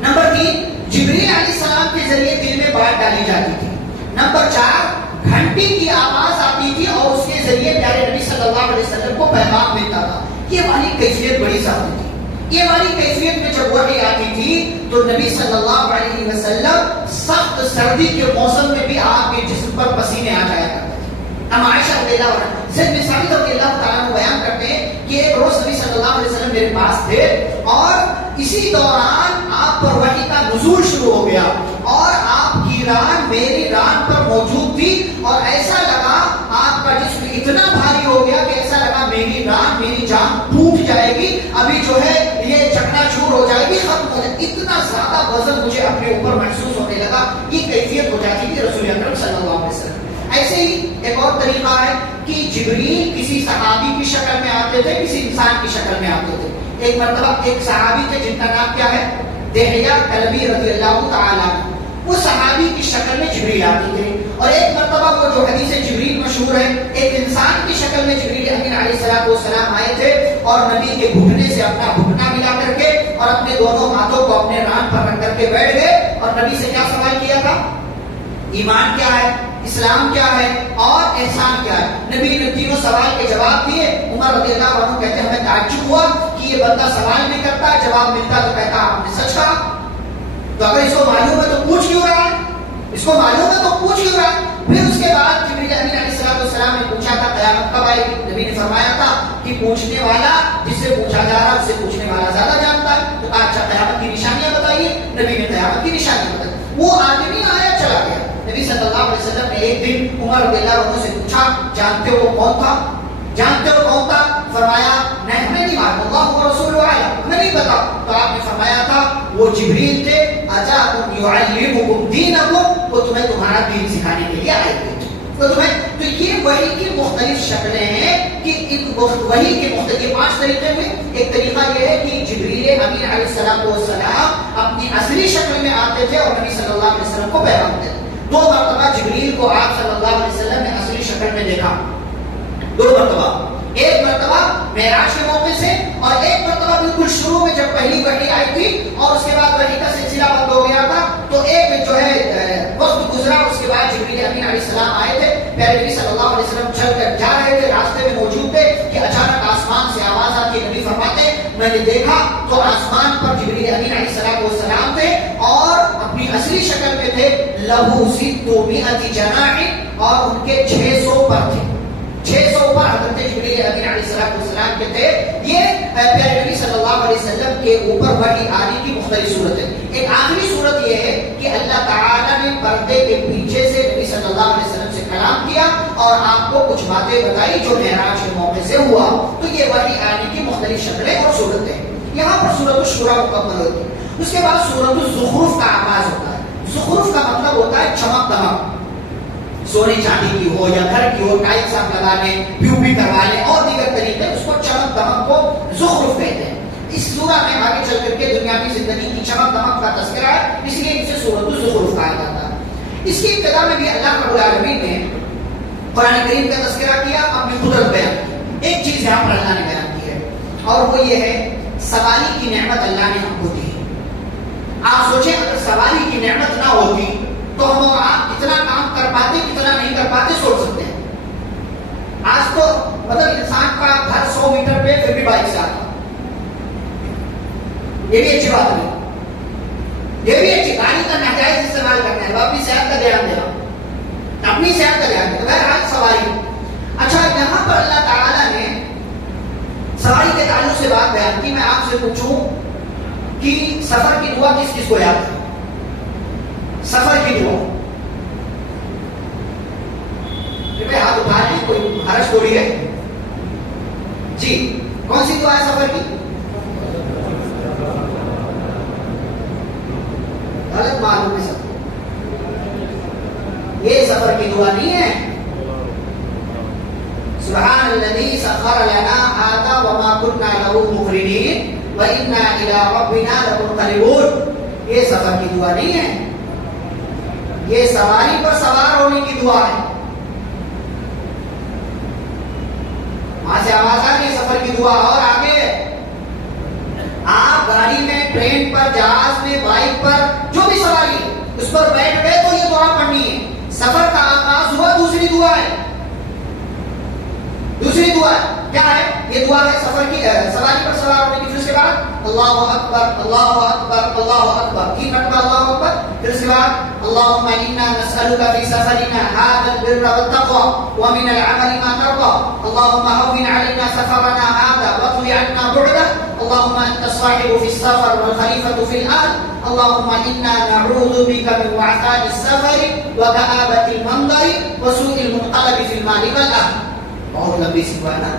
نمبر 3، جبریل علیہ السلام کے ذریعے دل میں بات ڈالی جاتی تھی. نمبر 4، گھنٹی کی آواز آتی تھی اور اس کے ذریعے پیارے نبی صلی اللہ علیہ وسلم کو پیغام ملتا تھا. یہ والی کیفیت بڑی سخت تھی. یہ والی کیفیت میں جب وحی آتی تھی تو نبی صلی اللہ علیہ وسلم سخت سردی کے موسم میں بھی آپ کے جسم پر پسینے آ جایا کرتے تھے. ہم عائشہ رضی اللہ عنہا زید بن ثابت رضی اللہ تعالیٰ عنہ بیان کرتے ہیں کہ ایک روز نبی صلی اللہ علیہ وسلم میرے پاس تھے اور اسی دوران آپ پر وحی کا نزول شروع ہو گیا اور آپ کی ران میری ران پر موجود تھی اور ایسا لگا آپ کا جسم اتنا بھاری ہو گیا کہ ایسا لگا میری ران میری جان ٹوٹ جائے گی، ابھی جو ہے یہ چکنا چور ہو جائے گی، ختم ہو جائے گی. اتنا زیادہ وزن مجھے اپنے اوپر محسوس ہونے لگا. یہ کیفیت ہو جاتی تھی رسول اکرم صلی اللہ علیہ وسلم. ایسے ہی ایک اور طریقہ ہے کہ جبریل کسی صحابی کی شکل میں آتے تھے، کسی انسان کی شکل میں آتے تھے. ایک مرتبہ ایک صحابی تھے جن کا نام کیا ہے؟ دحیہ کلبی رضی اللہ تعالیٰ عنہ. وہ صحابی کی شکل میں جبریل آتی تھے. اور ایک مرتبہ وہ جو حدیث جبریل مشہور ہے، ایک انسان کی شکل میں جبریل امین علیہ السلام آئے تھے اور نبی کے گھٹنے سے اپنا گھٹنا ملا کر کے اور اپنے دونوں ہاتھوں کو اپنے ران پر رکھ کر کے بیٹھ گئے اور نبی سے کیا سوال کیا تھا؟ ایمان کیا ہے، اسلام کیا ہے اور احسان کیا ہے. نبی نے تینوں سوال کے جواب دیے. عمر رضی اللہ عنہ کہتے ہیں ہمیں تعجب ہوا کہ یہ بندہ سوال بھی کرتا، جواب ملتا تو کہتا آپ نے سچ کہا. تو اگر اس کو معلوم ہے تو پوچھ کیوں رہا ہے؟ اس کو معلوم ہے تو پوچھ کیوں رہا ہے؟ پھر اس کے بعد جبریل امین علیہ السلام نے پوچھا تھا قیامت کب آئے گی؟ نبی نے فرمایا تھا کہ پوچھنے والا جس سے پوچھا جا رہا ہے اس سے پوچھنے والا زیادہ جانتا ہے. تو اچھا قیامت کی نشانیاں بتائیے. نبی نے قیامت کی نشانیاں بتائی. وہ آدمی آیا چلا گیا. نبی صلی اللہ علیہ وسلم نے ایک دن عمر رضی اللہ عنہ سے پوچھا جانتے ہو وہ کون تھا؟ جانتے ہو کون تھا؟ فرمایا نہیں ہمیں نہیں معلوم، اللہ و رسول عالم، ہمیں نہیں پتا. تو آپ نے فرمایا تھا وہ جبریل تھے، اجاکم یعلمکم دینکم، وہ تمہیں تمہارا دین سکھانے کے لیے آئے تھے. تو یہ وحی کی مختلف شکلیں ہیں کہ وحی کے مختلف 5 طریقے میں. ایک طریقہ یہ ہے کہ جبریل امین علیہ السلام اپنی اصلی شکل میں آتے تھے اور نبی صلی اللہ علیہ وسلم کو پیغام دیتے. 2 مرتبہ جبریل کو آپ صلی اللہ علیہ وسلم نے اصلی شکل میں دیکھا. 2 مرتبہ. ایک مرتبہ معراج کے موقع سے اور ایک مرتبہ بالکل شروع میں جب پہلی وحی آئی تھی اور اس کے بعد وحی کا سلسلہ بند ہو گیا تھا تو ایک جو ہے وقت گزرا. اس کے بعد جبریل امین علیہ السلام آئے تھے. پیارے نبی صلی اللہ علیہ وسلم چل کر جا رہے تھے، راستے میں موجود تھے کہ اچانک آسمان سے آواز آتی ہے. نبی فرماتے میں نے دیکھا تو آسمان پر جبریل امین علیہ السلام تھے اور اپنی اصلی شکل میں تھے. لہو ست جناح، اور ان کے 600 پر تھے. 600 پر حضرت جبریل امین علیہ السلام کے تھے. یہ پیارے نبی صلی اللہ علیہ وسلم کے اوپر وحی آنے کی مختلف صورتیں. ایک آخری صورت یہ ہے کہ اللہ تعالیٰ نے پردے کے پیچھے سے نبی صلی اللہ علیہ وسلم سے کلام کیا اور آپ کو کچھ باتیں بتائی جو معراج کے موقع سے ہوا. تو یہ وحی آنے کی مختلف شکلیں اور صورتیں. یہاں پر سورۃ الشورى مکمل ہوتی ہے. اس کے بعد سورۃ الزخرف کا آغاز ہوتا ہے. زخرف کا مطلب ہوتا ہے چمک دمک. سونے چاندی کی ہو یا گھر کی ہو، ٹائلس آپ لگا لیں، پیوپی کروا لیں اور دیگر طریقے، اس کو چمک دمک کو زخرف کہتے ہیں. اس سورہ میں آگے چل کر کے دنیاوی زندگی کی چمک دمک کا تذکرہ ہے، اس لیے اسے سورۃ الزخرف کہا جاتا ہے. اس کی ابتدا میں بھی اللہ رب العالمین نے قرآن کریم کا تذکرہ کیا، اپنی قدرت بیان کی. ایک چیز یہاں پر اللہ نے بیان کی ہے اور وہ یہ ہے سوالی کی نعمت اللہ نے ہم کو دی. آپ سوچیں اگر سوالی کی نعمت نہ ہوتی تو ہم آپ اتنا کام کر پاتے کتنا نہیں کر پاتے سوچ سکتے ہیں. آج تو مطلب انسان کا گھر 100 میٹر پہ پھر بھی بائک سے آتا. یہ بھی اچھی بات نہیں. یہ بھی اچھی گاڑی کا ناجائز استعمال کرنا ہے. اپنی صحت کا دھیان دینا، اپنی صحت کا دھیان دینا. بہرحال سواری. اچھا یہاں پر اللہ تعالیٰ نے سواری کے تعلق سے بات بیان کی. میں آپ سے پوچھوں کہ سفر کی دعا کس کس کو یاد ہے؟ سفر کی دعا ہاتھ اٹھا لیں، کوئی حرج تھوڑی ہے. جی کون سی دعا ہے سفر کی؟ غلط معلوم ہے سب. یہ سفر کی دعا نہیں ہے. سبحان الذی سخر لنا هذا وما كنا له مقرنین وإنا إلى ربنا لمنقلبون. یہ سفر کی دعا نہیں ہے، یہ سواری پر سوار ہونے کی دعا ہے. وہاں سے آواز آ گئی سفر کی دعا. اور آگے آپ گاڑی میں، ٹرین پر، جہاز میں، بائک پر، جو بھی سواری اس پر بیٹھ گئے تو یہ دعا پڑھنی ہے. سفر کا آغاز ہوا، دوسری دعا ہے. دوسری دعا کیا ہے؟ یہ دعا ہے سفر کی سواری پر سوار ہونے کی. پھر اس کے بعد اللہ اکبر اللہ اکبر اللہ اکبر، 3 مرتبہ اللہ اکبر. پھر اس کے بعد اللهم انا نسألك في سفرنا هذا البر والتقوى ومن العمل ما ترضى اللهم هون علينا سفرنا هذا واطوي عنا بعده اللهم انت الصاحب في السفر والخليفة في الأهل اللهم انا نعوذ بك من وعثاء السفر وكآبة المنظر وسوء المنقلب في المال والأهل. بہت لمبی سی دعا نا،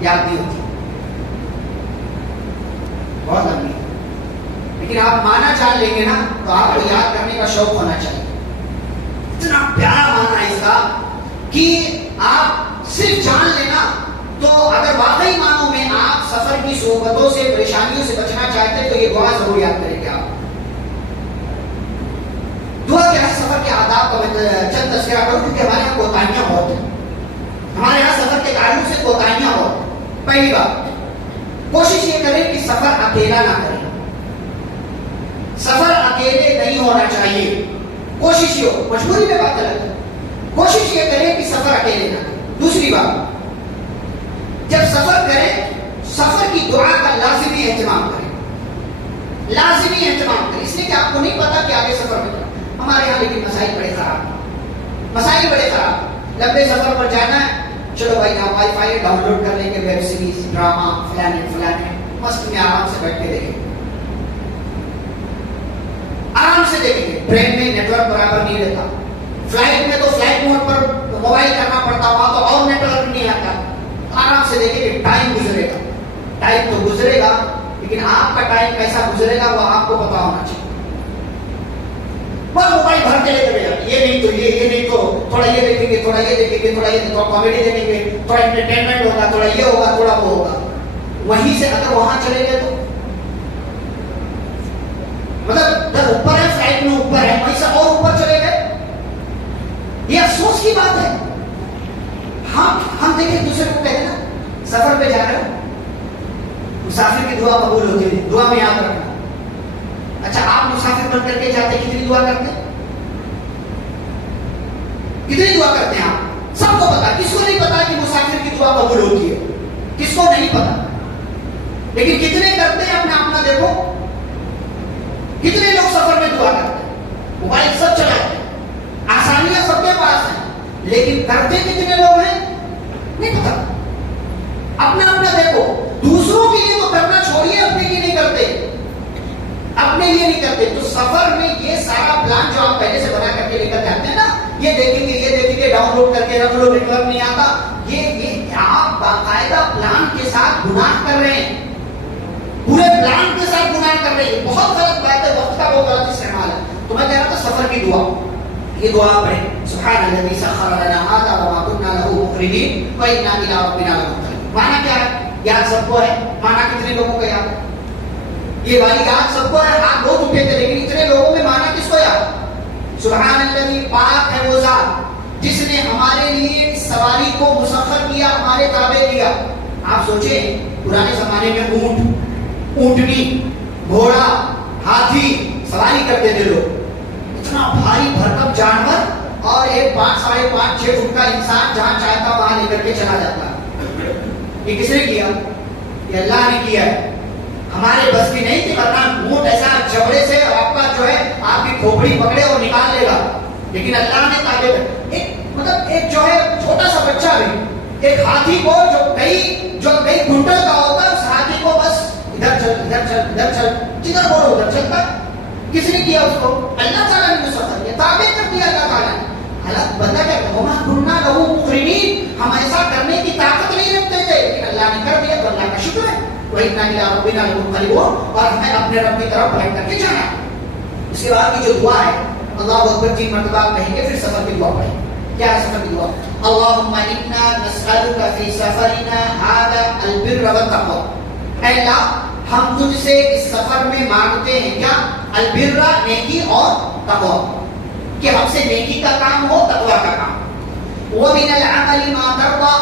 یاد نہیں ہوتی، بہت لمبی. لیکن آپ مانا جان لیں گے نا تو آپ کو یاد کرنے کا شوق ہونا چاہیے. اتنا پیارا مانا ہے اس کا کہ آپ صرف جان لینا تو اگر واقعی معنوں میں آپ سفر کی صحبتوں سے پریشانیوں سے بچنا چاہتے ہیں تو یہ دعا ضرور یاد کریں گے آپ. دعا کیا ہے؟ سفر کے آداب کا میں چند تذکرہ کروں کیونکہ ہمارے یہاں کوتاہیاں بہت ہیں. ہمارے یہاں سفر کے تعلق سے کوتاہیاں بہت ہیں. پہلی بات، کوشش یہ کریں کہ سفر اکیلا نہ کریں. سفر اکیلے نہیں ہونا چاہیے. کوشش یہ ہو، مجبوری میں بات الگ ہے، کوشش یہ کریں کہ سفر اکیلے نہ کریں. دوسری بات، جب سفر کریں سفر کی دعا کا لازمی اہتمام کریں. لازمی اہتمام کریں، اس لیے کہ آپ کو نہیں پتا کہ آگے سفر میں کیا. ہمارے یہاں لیکن مسائل بڑے خراب ہیں، مسائل بڑے خراب. لمبے سفر پر جانا ہے، چلو بھائی یہاں وائی فائی ڈاؤن لوڈ کر لیں گے، ویب سیریز، ڈراما، فلانے فلانے، مست میں آرام سے بیٹھ کے دیکھیں گے، آرام سے دیکھیں گے. ٹرین میں نیٹ ورک برابر نہیں رہتا، فلائٹ میں تو فلائٹ موڈ پر موبائل کرنا پڑتا، وہاں تو اور نیٹ ورک نہیں آتا. آرام سے دیکھیں گے. ٹائم گزرے گا، ٹائم تو گزرے گا، لیکن آپ کا ٹائم کیسا گزرے گا وہ آپ کو پتا ہونا چاہیے. وہ موبائل بھر کے لے کے یہ نہیں تو یہ نہیں تو تھوڑا یہ دیکھیں گے، تھوڑا یہ دیکھیں گے، تھوڑا یہ تھوڑا کامیڈی دیکھیں گے، تھوڑا انٹرٹینمنٹ ہوگا، تھوڑا یہ ہوگا، تھوڑا وہ ہوگا. وہیں سے اگر وہاں چلے گئے تو مطلب اوپر ہے، فلائٹ میں اوپر ہے، وہیں سے اور اوپر چلے گئے. یہ افسوس کی بات ہے. ہم دیکھیں دوسرے کو کہتے ہیں نا، سفر پہ جا رہے ہو، مسافر کی دعا قبول ہوتی ہے، دعا میں یاد رکھنا. اچھا آپ مسافر بن کر کے جاتے کتنی دعا کرتے ہیں؟ کتنی دعا کرتے ہیں آپ؟ سب کو پتا. کس کو نہیں پتا کہ مسافر کی دعا قبول ہوتی ہے؟ کس کو نہیں پتا؟ لیکن کتنے کرتے ہیں اپنا دیکھو. کتنے لوگ سفر میں دعا کرتے ہیں؟ موبائل سب چلاتے ہیں، آسانیاں سب کے پاس ہیں، لیکن کرتے کتنے لوگ ہیں نہیں پتا. اپنا دیکھو. دوسروں کے لیے تو کرنا چھوڑیے، اپنے لیے نہیں کرتے، اپنے لیے نہیں کرتے. تو سفر میں یہ سارا پلان جو آپ پہلے سے بنا کر کے لے کر جاتے ہیں نا، یہ دیکھیں گے ڈاؤن لوڈ کر کے رکھ لو، نیٹ ورک نہیں آتا، یہ آپ باقاعدہ پلان کے ساتھ گناہ کر رہے ہیں. پورے پلان کے ساتھ گناہ کر رہے ہیں. بہت غلط بات ہے، وقت کا بہت غلط استعمال ہے. تو میں کہہ رہا تھا سفر کی دعا، یہ دعا پڑھیں. سبحان الذی سخر لنا ھذا وما كنا له مقرنین وانا الى ربنا لمنقلبون. معنی کیا ہے؟ یاد سب کو ہے. معنی کتنے لوگوں کو یاد ہے؟ یہ والی یاد سب کو ہے. ہاتھ بہت اٹھے تھے، لیکن اتنے لوگوں میں معنی کس کو یاد؟ سبحان الذی، پاک ہے وہ ذات جس نے ہمارے لیے سواری کو مسخر کیا، ہمارے تابع کیا. آپ سوچیں پرانے زمانے میں اونٹنی، گھوڑا، ہاتھی سواری کرتے تھے لوگ. اتنا بھاری بھرکم جانور اور ایک 5 ساڑھے 5 6 فٹ کا انسان جہاں چاہتا وہاں لے کر کے چلا جاتا. یہ کس نے کیا؟ یہ اللہ نے کیا ہے. ہمارے بس کی نہیں تھی، ورنہ اونٹ ایسا جبڑے سے آپ کا جو ہے آپ کی کھوپڑی پکڑے اور نکال لے گا. لیکن اللہ نے تابع ایک جو ہے چھوٹا سا بچہ بھی ایک ہاتھی کو جو کئی کنٹل کا ہوتا ہے، اس ہاتھی کو بس ادھر چل جدھر بولو ادھر چلتا. کس نے کیا اس کو؟ اللہ تعالیٰ نے مسخر کیا، تابع کر دیا اللہ تعالیٰ نے. حالات بندہ کیا وما كنا له مقرنین، ہم ایسا کرنے کی طاقت نہیں رکھتے تھے، لیکن اللہ نے کر دیا تو اللہ کا شکر ہے. وَإِنَّا إِلَىٰ رَبِّنَا لَمُنقَلِبُونَ، اور ہمیں اپنے رب کی طرف پلٹ کر کے جانا. اس کے بعد کی جو دعا ہے اللہ اکبر 3 مرتبہ کہیں گے، پھر سفر کی دعا پڑھیں. کیا ہے سفر کی دعا؟ اللهم إنا نسألك في سفرنا هذا البر والتقوى. اے اللہ ہم تجھ سے اس سفر میں مانگتے ہیں کیا؟ البر، نیکی اور تقوی، کہ ہم سے نیکی کا کام ہو، تقوی کا کام. ومن العمل ما ترضى،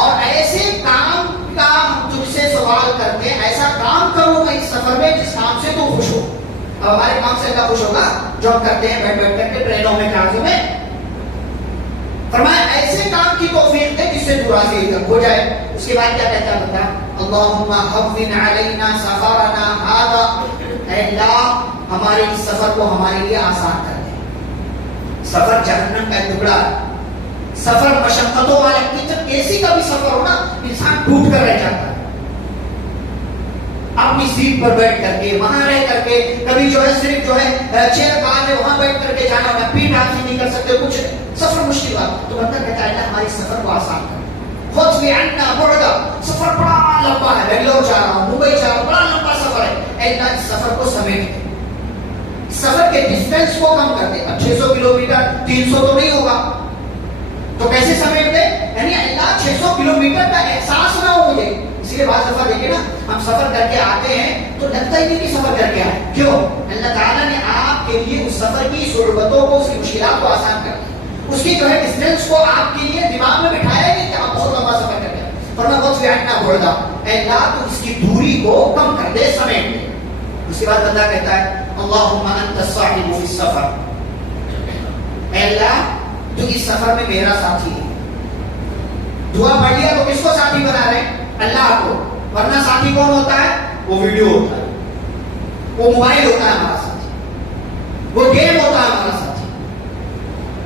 اور ایسے کام کا ہم تجھ سے سوال کرتے ہیں، ایسا کام کروں میں اس سفر میں جس کام سے تو خوش ہو. اب ہمارے کام سے اللہ خوش ہوگا جو ہم کرتے ہیں بیٹھ کر کے ٹرینوں میں، جہازوں میں. فرمایا ایسے کام کی توفیق دے جس سے تو راضی ہو جائے. اس کے بعد کیا کہتا ہے بتا؟ اللہم حوّن علینا سفرنا ھذا، اے اللہ ہمارے اس سفر کو ہمارے لیے آسان کر دے. سفر جہنم کا ایک ٹکڑا ہے. سفر مشقتوں والا، کیسی کا بھی سفر ہو نا، انسان ٹوٹ کر رہ جاتا ہے. اپنی سیٹ پر بیٹھ کر کے، وہاں رہ کر کے، کبھی جو ہے صرف جو ہے چیئر کار ہے وہاں بیٹھ کر کے جانا ہوگا، پیٹ آپ سے نہیں کر سکتے کچھ، سفر مشکل بات. تو بندہ کہتا ہے اللہ ہمارے سفر کو آسان کر. خود بھی عنا بعدا، سفر بڑا لمبا ہے، بنگلور جا رہا ہوں، ممبئی جا رہا ہوں، بڑا لمبا سفر ہے. اے اللہ اس سفر کو سمیٹ دے، سفر کے ڈسٹینس کو کم کر دے. اب 600 کلومیٹر 300 تو نہیں ہوگا، تو کیسے سمیٹ دے؟ یعنی اللہ 600 کلومیٹر کا احساس نہ ہو مجھے. اسی لیے بعض دفعہ دیکھیں نا ہم سفر کر کے آتے ہیں تو لگتا ہی نہیں کہ سفر کر کے آئے. کیوں؟ اللہ تعالیٰ نے آپ کے لیے اس سفر کی صعوبتوں کو، اس کی مشکلات کو آسان کر دیا. اس کی جو ہے ڈسٹینس کو آپ کے لیے دماغ میں بٹھایا ہی نہیں کہ آپ بہت لمبا سفر کر کے آئے. ورنہ بہت بیٹھنا بڑھ گا اے اللہ تو اس کی دوری کو کم کر دے، سمیٹ دے. اس کے بعد بندہ کہتا ہے اللہم انت الصاحب فی السفر، اے اللہ تو اس سفر میں میرا ساتھی ہے. دعا پڑھ لیا تو کس کو ساتھی بنا رہے ہیں؟ اللہ کو. ورنہ ساتھی کون ہوتا ہے؟ وہ ویڈیو ہوتا ہے، وہ موبائل ہوتا ہے ہمارا ساتھی، وہ گیم ہوتا ہے ہمارا ساتھی.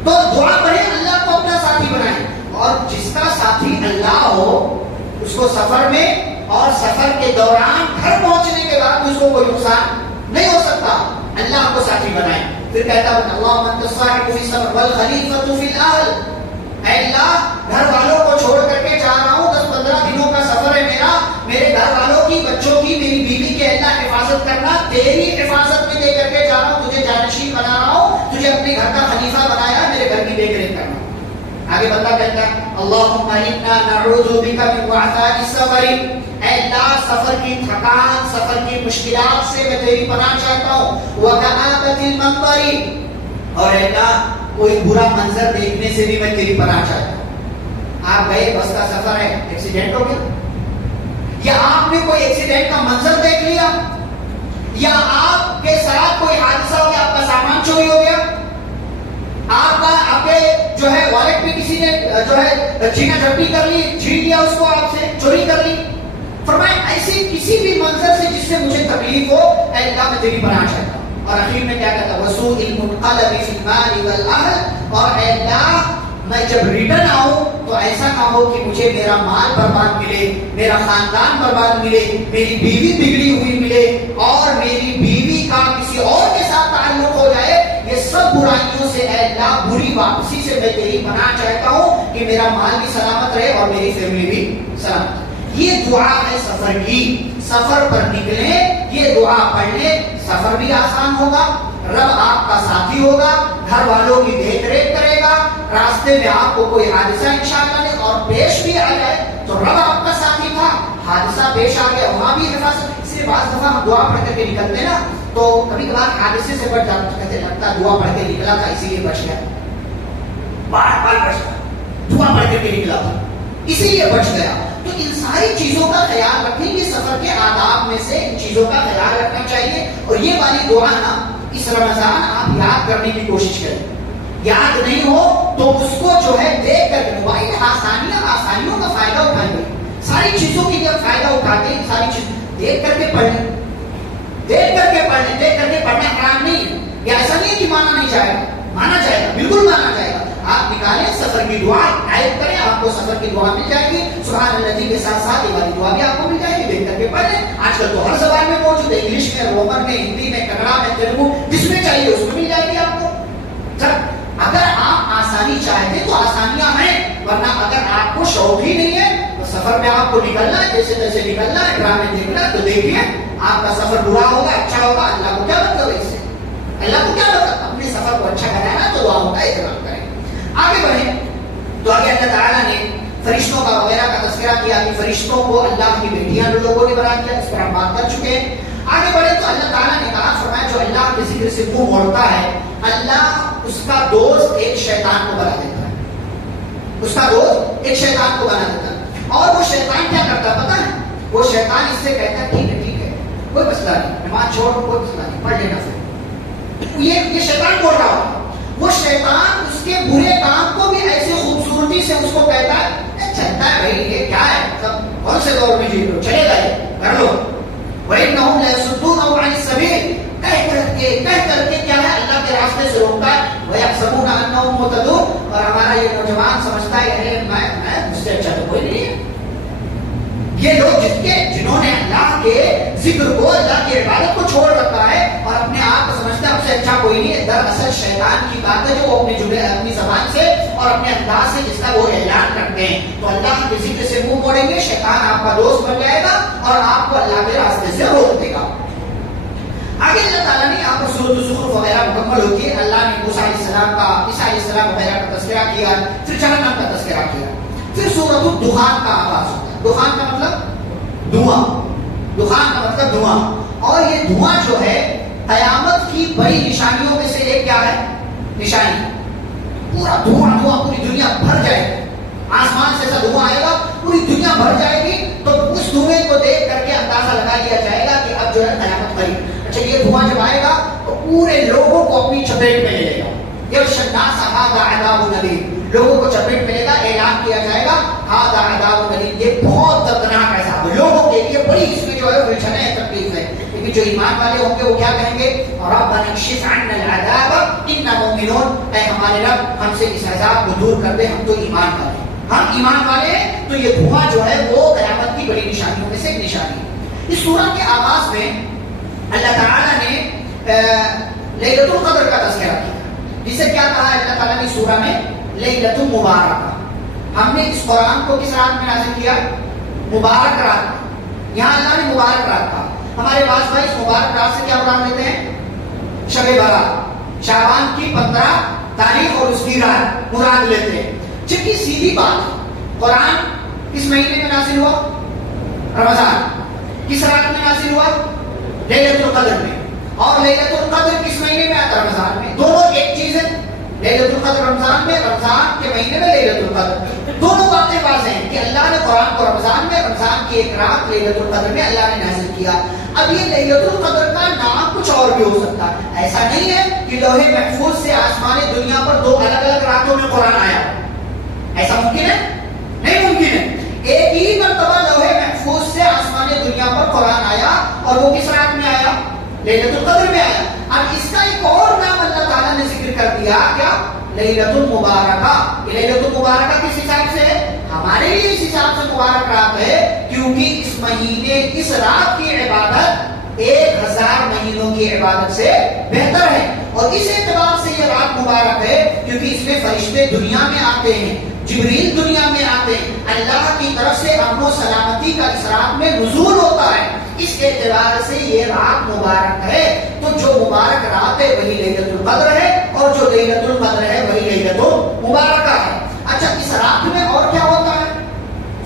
تو دعا پڑھیں اللہ کو اپنا ساتھی بنائیں. اور جس کا ساتھی اللہ ہو اس کو سفر میں اور سفر کے دوران گھر پہنچنے کے بعد اس کو کوئی نقصان نہیں ہو سکتا. اللہ کو ساتھی بنائیں. پھر کہتا ہے اللہم انت الصاحب فی السفر والخلیفۃ فی الاہل، اے اللہ گھر والوں کو چھوڑ کر کے جا رہا ہوں، 10-15 دنوں کا سفر ہے میرا، میرے گھر والوں کی، بچوں کی، میری بیوی کی اللہ حفاظت کرنا، تیری حفاظت میں دے کر کے جا رہا ہوں، تجھے جانشین بنا رہا ہوں، تجھے اپنے گھر کا خلیفہ بنایا، میرے گھر کی دیکھ ریکھ کرنا. آگے بندہ کہتا ہے اللہم انا نعوذ بک من وعثاء السفر، اے اللہ سفر کی تھکان، سفر کی مشکلات سے میں تیری پناہ چاہتا ہوں. وکآبۃ المنظر، اور اے اللہ کوئی برا منظر دیکھنے سے بھی میں تیری پناہ چاہتا ہوں. آپ گئے، بس کا سفر ہے، ایکسیڈنٹ ہو گیا، یا آپ نے کوئی ایکسیڈنٹ کا منظر دیکھ لیا، یا آپ کے ساتھ کوئی حادثہ ہو گیا، آپ کا سامان چوری ہو گیا، آپ کے جو ہے والٹ میں کسی نے جو ہے چھینا جھپٹی کر لی، چھین لیا اس کو، آپ سے چوری کر لی. فرمائے ایسی کسی بھی منظر سے جس سے مجھے تکلیف ہو، اے اللہ میں تیری پناہ چاہتا ہوں. اور آخر میں کیا کہتا ہے وسوء المنقلب فی المال والاہل، اور اے اللہ میں جب ریٹرن آؤں تو ایسا نہ ہو کہ مجھے میرا مال برباد ملے، میرا خاندان برباد ملے، میری بیوی بگڑی ہوئی ملے، اور میری بیوی کا کسی اور کے ساتھ تعلق ہو جائے. یہ سب برائیوں سے اے اللہ بری واپسی سے میں تیری پناہ چاہتا ہوں کہ میرا مال بھی سلامت رہے اور میری فیملی بھی سلامت. یہ دعا ہے سفر کی. سفر پر نکلیں، یہ دعا پڑھ لیں، سفر بھی آسان ہوگا، رب آپ کا ساتھی ہوگا، گھر والوں کی دیکھ ریکھ کرے گا، راستے میں آپ کو کوئی حادثہ انشاءاللہ نہیں اور پیش بھی آ جائے تو رب آپ کا ساتھی تھا، حادثہ پیش آ گیا وہاں بھی حفاظت. اس لیے بعض دفعہ ہم دعا پڑھ کر کے نکلتے ہیں نا تو کبھی کبھار حادثے سے بچ جاتا، کہتے لگتا دعا پڑھ کے نکلا تھا اسی لیے بچ گیا، بار بار بچ گیا، دعا پڑھ کر کے نکلا تھا اسی لیے بچ گیا. تو ان ساری چیزوں کا خیال رکھیں، یہ سفر کے آداب میں سے ان چیزوں کا خیال رکھنا چاہیے. اور یہ والی دعا نا اس رمضان آپ یاد کرنے کی کوشش کریں. یاد نہیں ہو تو اس کو جو ہے دیکھ کر کے، موبائل آسانیوں کا فائدہ اٹھائیں گے، ساری چیزوں کی جب فائدہ اٹھاتے ہیں ساری چیز دیکھ کر کے پڑھیں، دیکھ کر کے پڑھیں. دیکھ کر کے پڑھنا حرام نہیں ہے، یہ ایسا نہیں ہے کہ مانا نہیں جائے گا، مانا جائے گا، بالکل مانا جائے گا. آپ نکالیں سفر کی دعا ٹائپ کریں، آپ کو سفر کی دعا مل جائے گی. سبحان اللہ جی کے ساتھ ساتھ یہ والی دعا بھی آپ کو مل جائے گی، دیکھ کر کے پڑھ لیں. آج کل تو ہر زبان میں موجود ہے، انگلش میں، رومن میں، ہندی میں، کنڑا میں، تیلگو، جس میں چاہیے اس میں مل جائے گی آپ کو. اگر آپ آسانی چاہتے تو آسانیاں ہیں، ورنہ اگر آپ کو شوق ہی نہیں ہے تو سفر میں آپ کو نکلنا ہے، جیسے تیسے نکلنا ہے، ڈرامے دیکھنا ہے تو دیکھیے. آپ کا سفر برا ہوگا اچھا ہوگا، اللہ کو کیا مطلب ہے اس سے؟ اللہ کو کیا مطلب؟ اپنے سفر کو اچھا بنانا تو دعا ہوتا ہے، احترام کریں. آگے بڑھیں تو آگے اللہ تعالیٰ نے فرشتوں کا وغیرہ کا تذکرہ کیا کہ فرشتوں کو اللہ کی بیٹیاں لوگوں نے بنا دیا، اس پر ہم بات کر چکے ہیں. آگے بڑھے تو اللہ تعالیٰ نے کہا فرمایا جو اللہ کے ذکر سے منہ موڑتا ہے اللہ اس کا دوست ایک شیطان کو بنا دیتا ہے، اس کا دوست ایک شیطان کو بنا دیتا ہے. اور وہ شیطان کیا کرتا ہے پتا ہے؟ وہ شیطان اس سے کہتا ہے ٹھیک ہے کوئی مسئلہ نہیں، نماز چھوڑ کوئی مسئلہ نہیں، پڑھ لینا. پھر یہ شیطان بول رہا ہوتا ہے، وہ شیطان اس کے برے کام کو بھی ایسی خوبصورتی سے اس کو کہتا ہے چلتا ہے بھائی یہ کیا ہے، سب کون سے دور میں جی لو، چلے گا یہ کر لو. وَإِنَّهُمْ لَيَصُدُّونَهُمْ عَنِ السَّبِيلِ کہہ کر کے کیا ہے اللہ کے راستے سے روکتا ہے. وَيَحْسَبُونَ أَنَّهُمْ مُهْتَدُونَ، اور ہمارا یہ نوجوان سمجھتا ہے میں مجھ سے اچھا تو کوئی نہیں ہے. یہ لوگ جنہوں نے اللہ کے ذکر کو، اللہ کی عبادت کو چھوڑ رکھا ہے اور اپنے آپ کو سمجھتا ہے اب سے اچھا کوئی نہیں ہے، دراصل شیطان کی بات ہے جو وہ اپنی زبان سے اور اپنے انداز سے جس کا وہ اعلان کرتے ہیں. تو اللہ کے ذکر سے منہ موڑیں گے، شیطان آپ کا دوست بن جائے گا اور آپ کو اللہ کے راستے سے روک دے گا. آگے اللہ تعالیٰ نے آپ کو سورۃ الزخرف وغیرہ مکمل ہوتی ہے. اللہ نے موسیٰ علیہ السلام کا، عیسیٰ علیہ السلام وغیرہ کا تذکرہ کیا، پھر جہنم کا تذکرہ کیا، پھر سورۃ الدخان کا آغاز ہوتا ہے. دخان کا مطلب دھواں، دخان کا مطلب دھواں، اور یہ دھواں جو ہے قیامت کی بڑی نشانیوں میں سے ایک کیا ہے؟ نشانی، پورا دھواں پوری دنیا بھر جائے گی، آسمان سے ایسا دھواں آئے گا پوری دنیا بھر جائے گی، تو اس دھوئیں کو دیکھ کر کے اندازہ لگا لیا جائے گا کہ اب جو ہے قیامت قریب۔ اچھا یہ دھواں جب آئے گا تو پورے لوگوں کو اپنی چپیٹ میں لے لے گا، یغشی الناس ھذا عذاب الیم، لوگوں کو چپیٹ میں لے گا، اعلان کیا جائے گا ھذا عذاب الیم، یہ بہت دردناک عذاب ہے، لوگوں کے لیے بڑی اس میں جو ہے الجھن ہے، تکلیف ہے۔ لیکن جو ایمان والے ہوں گے وہ کیا کہیں گے؟ ربنا اکشف عنا العذاب انا مؤمنون، اے ہمارے رب ہم سے اس عذاب کو دور کر دے، ہم تو ایمان والے ہیں، ہم ایمان والے ہیں۔ تو یہ دھواں جو ہے وہ قیامت کی بڑی نشانیوں میں سے ایک نشانی ہے۔ اس سورہ کے آغاز میں اللہ تعالیٰ نے لیلۃ القدر کا تذکرہ کیا، جسے کیا کہا ہے اللہ تعالیٰ نے سورہ میں؟ لیلۃ مبارکہ۔ ہم نے اس قرآن کو کس رات میں نازل کیا؟ مبارک رات۔ یہاں اللہ نے مبارک رات کہا۔ ہمارے پاس بھائی اس مبارک رات سے کیا مراد لیتے ہیں؟ شب برات، شعبان کی 15 تاریخ اور اس کی رات مراد لیتے ہیں، جبکہ سیدھی بات قرآن کس مہینے میں نازل ہوا؟ رمضان۔ کس رات میں نازل ہوا؟ لیلۃ القدر میں۔ اور لیلۃ القدر کس مہینے میں آتا؟ رمضان میں۔ دونوں ایک چیز ہے، لیلۃ القدر رمضان میں، رمضان کے مہینے میں لیلۃ القدر، دونوں باتیں واضح ہیں کہ اللہ نے قرآن کو رمضان میں، رمضان کی ایک رات لیلۃ القدر میں اللہ نے نازل کیا۔ اب یہ لیلۃ القدر کا نام کچھ اور بھی ہو سکتا ہے، ایسا نہیں ہے کہ لوح محفوظ سے آسمان دنیا پر 2 الگ الگ راتوں میں قرآن آیا، ایسا ممکن ہے؟ نہیں ممکن ہے۔ ایک ہی مرتبہ لوح محفوظ سے آسمان دنیا پر قرآن آیا، اور وہ کس رات میں آیا؟ لیلۃ القدر میں آیا۔ اب اس کا ایک اور نام اللہ تعالیٰ نے ذکر کر دیا، کیا؟ لیلۃ المبارکہ۔ یہ لیلۃ المبارکہ کس حساب سے ہے؟ ہمارے لیے اس حساب سے مبارک رات ہے کیونکہ اس مہینے اس رات کی عبادت 1000 مہینوں کی عبادت سے بہتر ہے، اور اس اعتبار سے یہ رات مبارک ہے کیونکہ اس میں فرشتے دنیا میں آتے ہیں، جبریل دنیا میں آتے ہیں، اللہ کی طرف سے امن و سلامتی کا اس رات میں نزول ہوتا ہے، اس اعتبار سے یہ رات مبارک ہے۔ تو جو مبارک رات ہے وہی لیلۃ القدر ہے، اور جو لیلۃ القدر ہے وہی لیلۃ المبارکہ ہے۔ اچھا اس رات میں اور کیا ہوتا ہے؟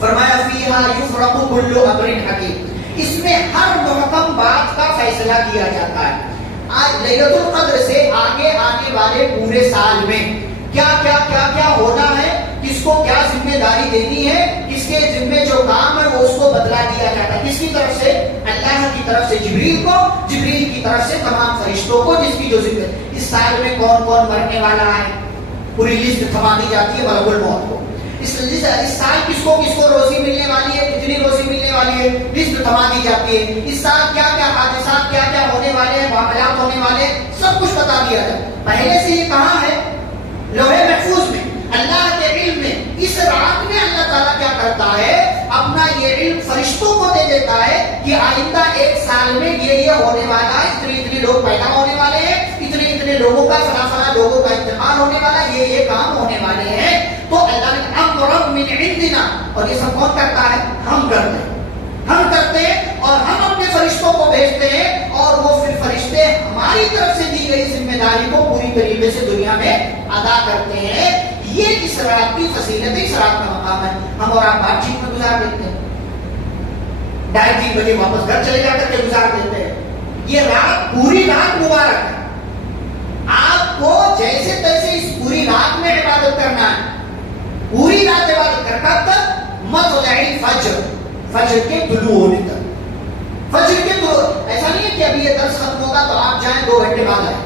فرمایا فیہا یفرق کل امر حکیم، اس میں ہر محکم بات کا فیصلہ کیا جاتا ہے۔ آج لیلۃ القدر سے آگے آنے والے پورے سال میں کیا کیا کیا کیا ہونا ہے، کس کو کیا ذمہ داری دینی ہے، کس کے ذمہ جو کام ہے وہ اس کو بدلا دیا جاتا ہے، کس کی طرف سے؟ اللہ کی طرف سے جبریل کو، جبریل کی طرف سے تمام فرشتوں کو، جس کی جو ذمہ۔ اس سال میں کون کون مرنے والا ہے پوری لسٹ تھما دی جاتی ہے ملک الموت کو۔ اس سال کس کو روزی ملنے والی ہے، کتنی روزی ملنے والی ہے، لسٹ تھما دی جاتی ہے۔ اس سال کیا کیا حادثات کیا کیا ہونے والے ہیں، معاملات ہونے والے ہیں، سب کچھ بتا دیا جاتا ہے۔ پہلے سے یہ کہاں ہے؟ لوح محفوظ میں، اللہ کے علم میں۔ اس رات میں اللہ تعالیٰ کیا کرتا ہے؟ اپنا یہ علم فرشتوں کو دے دیتا ہے کہ آئندہ 1 سال میں یہ ہونے والا ہے، اتنے لوگ پیدا ہونے والے ہیں، اتنے لوگوں کا فلاں لوگوں کا انتقال ہونے والا ہے، یہ کام ہونے والے ہیں۔ تو اللہ نے امر من عندنا، اور یہ سب کون کرتا ہے؟ ہم کرتے ہیں، ہم کرتے ہیں، اور ہم اپنے فرشتوں کو بھیجتے ہیں، اور وہ پھر فرشتے ہماری طرف سے دی گئی ذمہ داری کو پوری طریقے سے دنیا میں ادا کرتے ہیں۔ یہ اس رات کی فضیلت، اس رات کا مقام ہے۔ ہم اور آپ بات چیت میں گزار دیتے ہیں، 2:30 بجے واپس گھر چلے جا کر کے گزار دیتے ہیں۔ یہ رات پوری رات مبارک ہے، آپ کو جیسے تیسے اس پوری رات میں عبادت کرنا ہے، پوری رات عبادت کرنا تک مطلع الفجر، فجر کے طلوع ہونے تک، فجر کے طلوع۔ ایسا نہیں ہے کہ ابھی یہ درس ختم ہوگا تو آپ جائیں 2 گھنٹے بعد آئیں۔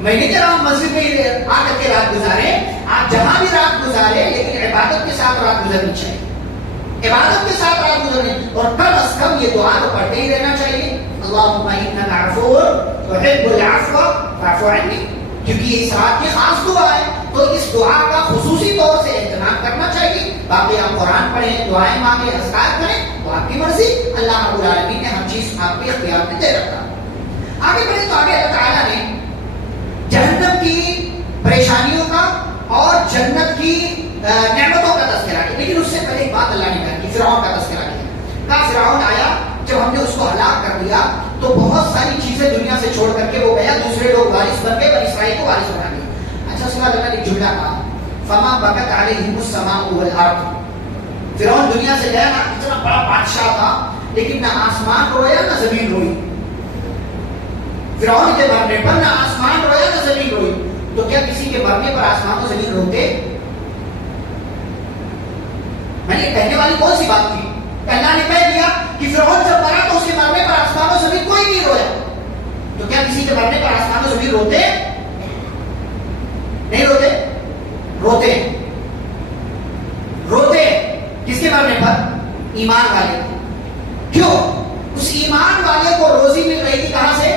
میں نہیں کہہ رہا ہوں مسجد میں آ کر کے رات گزاریں، آپ جہاں بھی رات گزاریں، لیکن عبادت کے ساتھ رات گزرنی چاہیے، عبادت کے ساتھ رات گزرنی، اور کم از کم یہ دعا تو پڑھتے ہی رہنا چاہیے، اللہم انک عفو تحب العفو فاعف عنی، کیونکہ یہ اس رات کی خاص دعا ہے، تو اس دعا کا خصوصی طور سے اہتمام کرنا چاہیے۔ باقی آپ قرآن پڑھیں، دعائیں مانگیں، اذکار کریں، تو آپ کی مرضی، اللہ رب العالمین نے ہر چیز آپ کے اختیار میں دے رکھا۔ آگے بڑھیں تو آگے اللہ تعالیٰ نے جہنم کی پریشانیوں کا اور جنت کی نعمتوں کا تذکرہ کیا، لیکن اس سے پہلے ایک بات اللہ نے کہا کہ فرعون کا تذکرہ کیا۔ کہا فرعون آیا، جب ہم نے اس کو ہلاک کر دیا تو بہت ساری چیزیں دنیا سے چھوڑ کر کے وہ گیا، دوسرے لوگ وارث بن گئے، بنی اسرائیل کو وارث بنا دیا۔ اچھا اس کے بعد اللہ نے جملہ کہا فما بکت علیہم السماء والارض، فرعون دنیا سے گیا نا، اتنا بڑا بادشاہ تھا، لیکن نہ آسمان رویا نہ زمین روئی. فرعون کے مرنے پر نہ آسمان رویا نہ زمین روئی. تو کیا کسی کے مرنے پر آسمان و زمین روتے؟ میں نے کہنے والی کون سی بات تھی؟ اللہ نے کہہ دیا کہ فرعون جب مرا تو اس کے مرنے پر آسمان و زمین کوئی نہیں رویا. تو کیا کسی کے مرنے پر آسمان و زمین روتے؟ نہیں روتے؟ روتے. روتے کس کے مرنے پر؟ ایمان والے. کیوں؟ اس ایمان والے کو روزی مل رہی تھی کہاں سے؟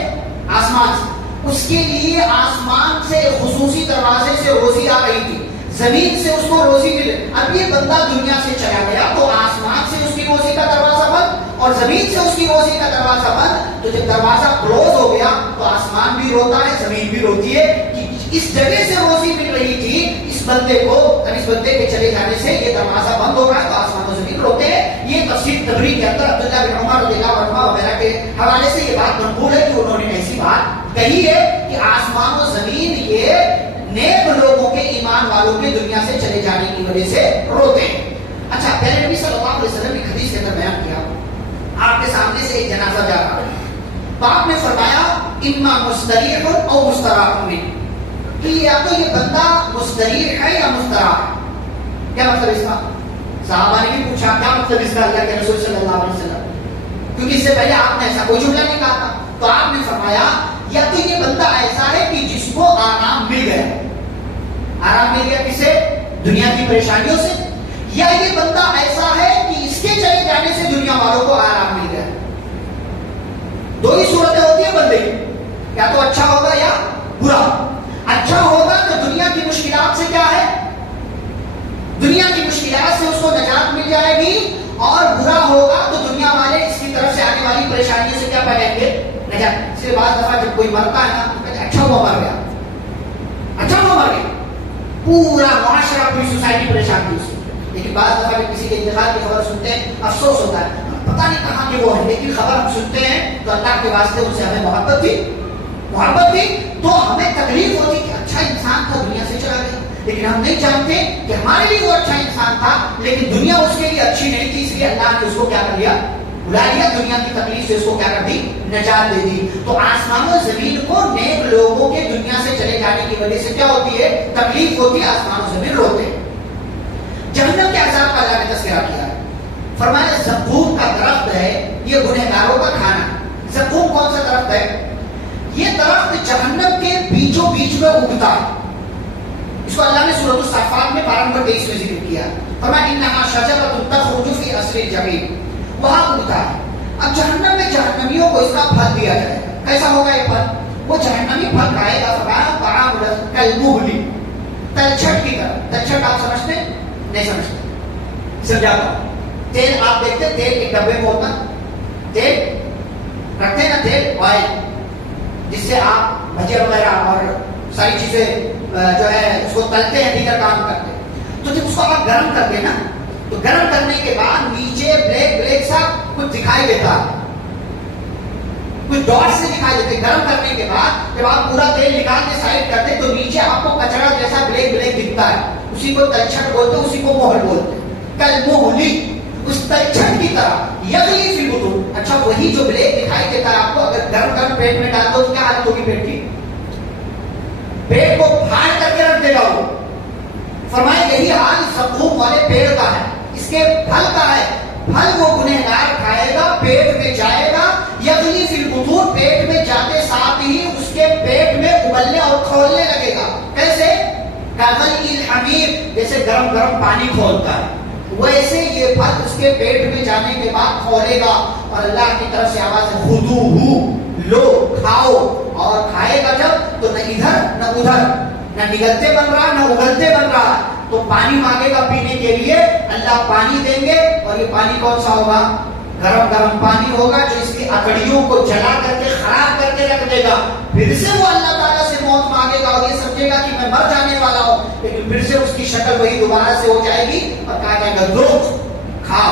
آسمان سے. اس کے لیے آسمان سے خصوصی دروازے سے روزی آ رہی تھی، زمین سے اس کو روزی ملے. اب یہ بندہ دنیا سے چلا گیا تو آسمان سے اس کی روزی کا دروازہ بند اور زمین سے اس کی روزی کا دروازہ بند. تو جب دروازہ کلوز ہو گیا تو آسمان بھی روتا ہے، زمین بھی روتی ہے کہ اس جگہ سے روزی مل رہی تھی اس بندے کو، اب اس بندے کے چلے جانے سے یہ دروازہ بند ہو رہا ہے تو آسمان و زمین روتے ہیں. یہ تفسیر تبری کے اندر عبداللہ بن عمر رضی اللہ عنہ وغیرہ کے حوالے سے یہ بات منقول ہے کہ انہوں نے ایسی بات کہی ہے کہ آسمان و زمین یہ نیک لوگوں کے، ایمان والوں کے دنیا سے چلے جانے کی وجہ سے روتے ہیں. اچھا، پہلے نبی صلی اللہ علیہ وسلم نے حدیث کے اندر بیان کیا، آپ کے سامنے سے ایک جنازہ جا رہا ہے تو آپ نے فرمایا اما مستریح او مستراح منہ، کہ یا تو یہ بندہ مستریح ہے یا مستراح ہے. کیا مطلب اس کا؟ صحابہ نے بھی پوچھا کیا مطلب اس کا اللہ کے رسول صلی اللہ علیہ وسلم، کیونکہ اس سے پہلے آپ نے ایسا کوئی جملہ نہیں کہا تھا. تو آپ نے فرمایا یا تو یہ بندہ ایسا ہے کہ جس کو آرام مل گیا. آرام مل گیا کسے؟ دنیا کی پریشانیوں سے. یا یہ بندہ ایسا ہے کہ اس کے چلے جانے سے دنیا والوں کو آرام مل گیا. دو ہی صورتیں ہوتی ہیں بندے کی، یا تو اچھا ہوگا یا برا. اچھا ہوگا تو دنیا کی مشکلات سے کیا ہے؟ دنیا کی مشکلات سے اس کو نجات مل جائے گی. اور برا ہوگا تو دنیا والے اس کی طرف سے آنے والی پریشانیوں سے کیا پائیں گے؟ نجات. اس لیے بعض دفعہ جب کوئی مرتا ہے نا تو اچھا ہوا مر گیا، اچھا ہوا مر گیا، پورا معاشرہ پوری سوسائٹی پریشان تھی اس سے. لیکن بعض دفعہ جب کسی کے انتقال کی خبر سنتے ہیں افسوس ہوتا ہے، پتہ نہیں کہاں کے وہ ہے، لیکن خبر ہم سنتے ہیں تو اللہ کے واسطے ان سے ہمیں محبت تھی تو ہمیں تکلیف ہوتی کہ اچھا انسان تھا دنیا سے چلا گیا. لیکن ہم نہیں جانتے کہ ہمارے لیے وہ اچھا انسان تھا لیکن دنیا اس کے لیے اچھی نہیں تھی، اس لیے اللہ نے اس کو کیا کر دیا؟ بلا لیا. دنیا کی تکلیف سے اس کو کیا کر دی؟ نجات دے دی. تو آسمان و زمین کو نیک لوگوں کے دنیا سے چلے جانے کی وجہ سے کیا ہوتی ہے؟ تکلیف ہوتی ہے. آسمان و زمین روتے ہیں. جہنم کے عذاب کا اللہ نے تذکرہ کیا ہے. فرمایا زقوم کا درخت ہے یہ گنہگاروں کا کھانا. زقوم کون سا درخت ہے؟ یہ درخت جہنم کے بیچوں بیچ میں اگتا ہے. اس کو اللہ نے سورۃ الصافات میں 12 نمبر 23 میں ذکر کیا. فرمایا انھا شجرۃ تخرج فی اصل الجحیم، وہاں اگتا ہے. اب جہنم میں جہنمیوں کو اس کا پھل دیا جائے گا. کیسا ہوگا یہ پھل؟ وہ جہنمی پھل کھائے گا. فرمایا طعام کالمہل، تلچھٹ کی طرح. تلچھٹ آپ سمجھتے ہیں؟ نہیں سمجھتے؟ سمجھاتا ہوں. تیل آپ دیکھتے ہیں، تیل ایک ڈبے میں ہوتا ہے، تیل رکھتے ہیں نا، تیل آئل، جس سے آپ بھجے وغیرہ اور ساری چیزیں جو ہے اس کو تلتے ہیں، دیگر کام کرتے ہیں. تو جب اس کو آپ گرم کرتے ہیں نا تو گرم کرنے کے بعد نیچے بلیک سا کچھ دکھائی دیتا ہے، کچھ ڈاٹ سے دکھائی دیتے. گرم کرنے کے بعد جب آپ پورا تیل نکال کے سائڈ کرتے تو نیچے آپ کو کچرا جیسا بلیک دکھتا ہے. اسی کو تلچھٹ بولتے ہیں، اسی کو مہل بولتے ہیں. کالمہل، اس تلچھٹ کی طرح یغلی فی البطون. اچھا وہی جو بلیک دکھائی دیتا ہے آپ کو اگر گرم پیٹ میں ڈال دو تو کیا حالت ہوگی پیٹ کی؟ پیٹ کو پھاڑ کر کے رکھ دے گا وہ. فرمایا یہی حال زقوم والے پیڑ کا ہے، اس کے پھل کا ہے. پھل وہ گنہگار کھائے گا، پیٹ میں جائے گا. یغلی فی البطون، پیٹ میں جاتے ساتھ ہی اس کے پیٹ میں ابلنے اور کھولنے لگے گا. کیسے؟ کغلی الحمیم، جیسے گرم پانی کھولتا ہے ویسے یہ پھل اس کے پیٹ میں جانے کے بعد کھولے گا. اور اللہ کی طرف سے آواز ہے خذوہ، لو کھاؤ. اور کھائے گا جب تو نہ ادھر نہ ادھر، نہ نگلتے بن رہا نہ اگلتے بن رہا. تو پانی مانگے گا پینے کے لیے، اللہ پانی دیں گے. اور یہ پانی کون سا ہوگا؟ گرم پانی ہوگا جو اس کی اکڑیوں کو جلا کر کے خراب کر کے رکھ دے گا. پھر سے وہ اللہ تعالیٰ سے موت مانگے گا اور یہ سمجھے گا کہ میں مر جانے والا ہوں. لیکن پھر سے اس کی شکل وہی دوبارہ سے ہو جائے گی اور کہا جائے گا ذوق، کھا،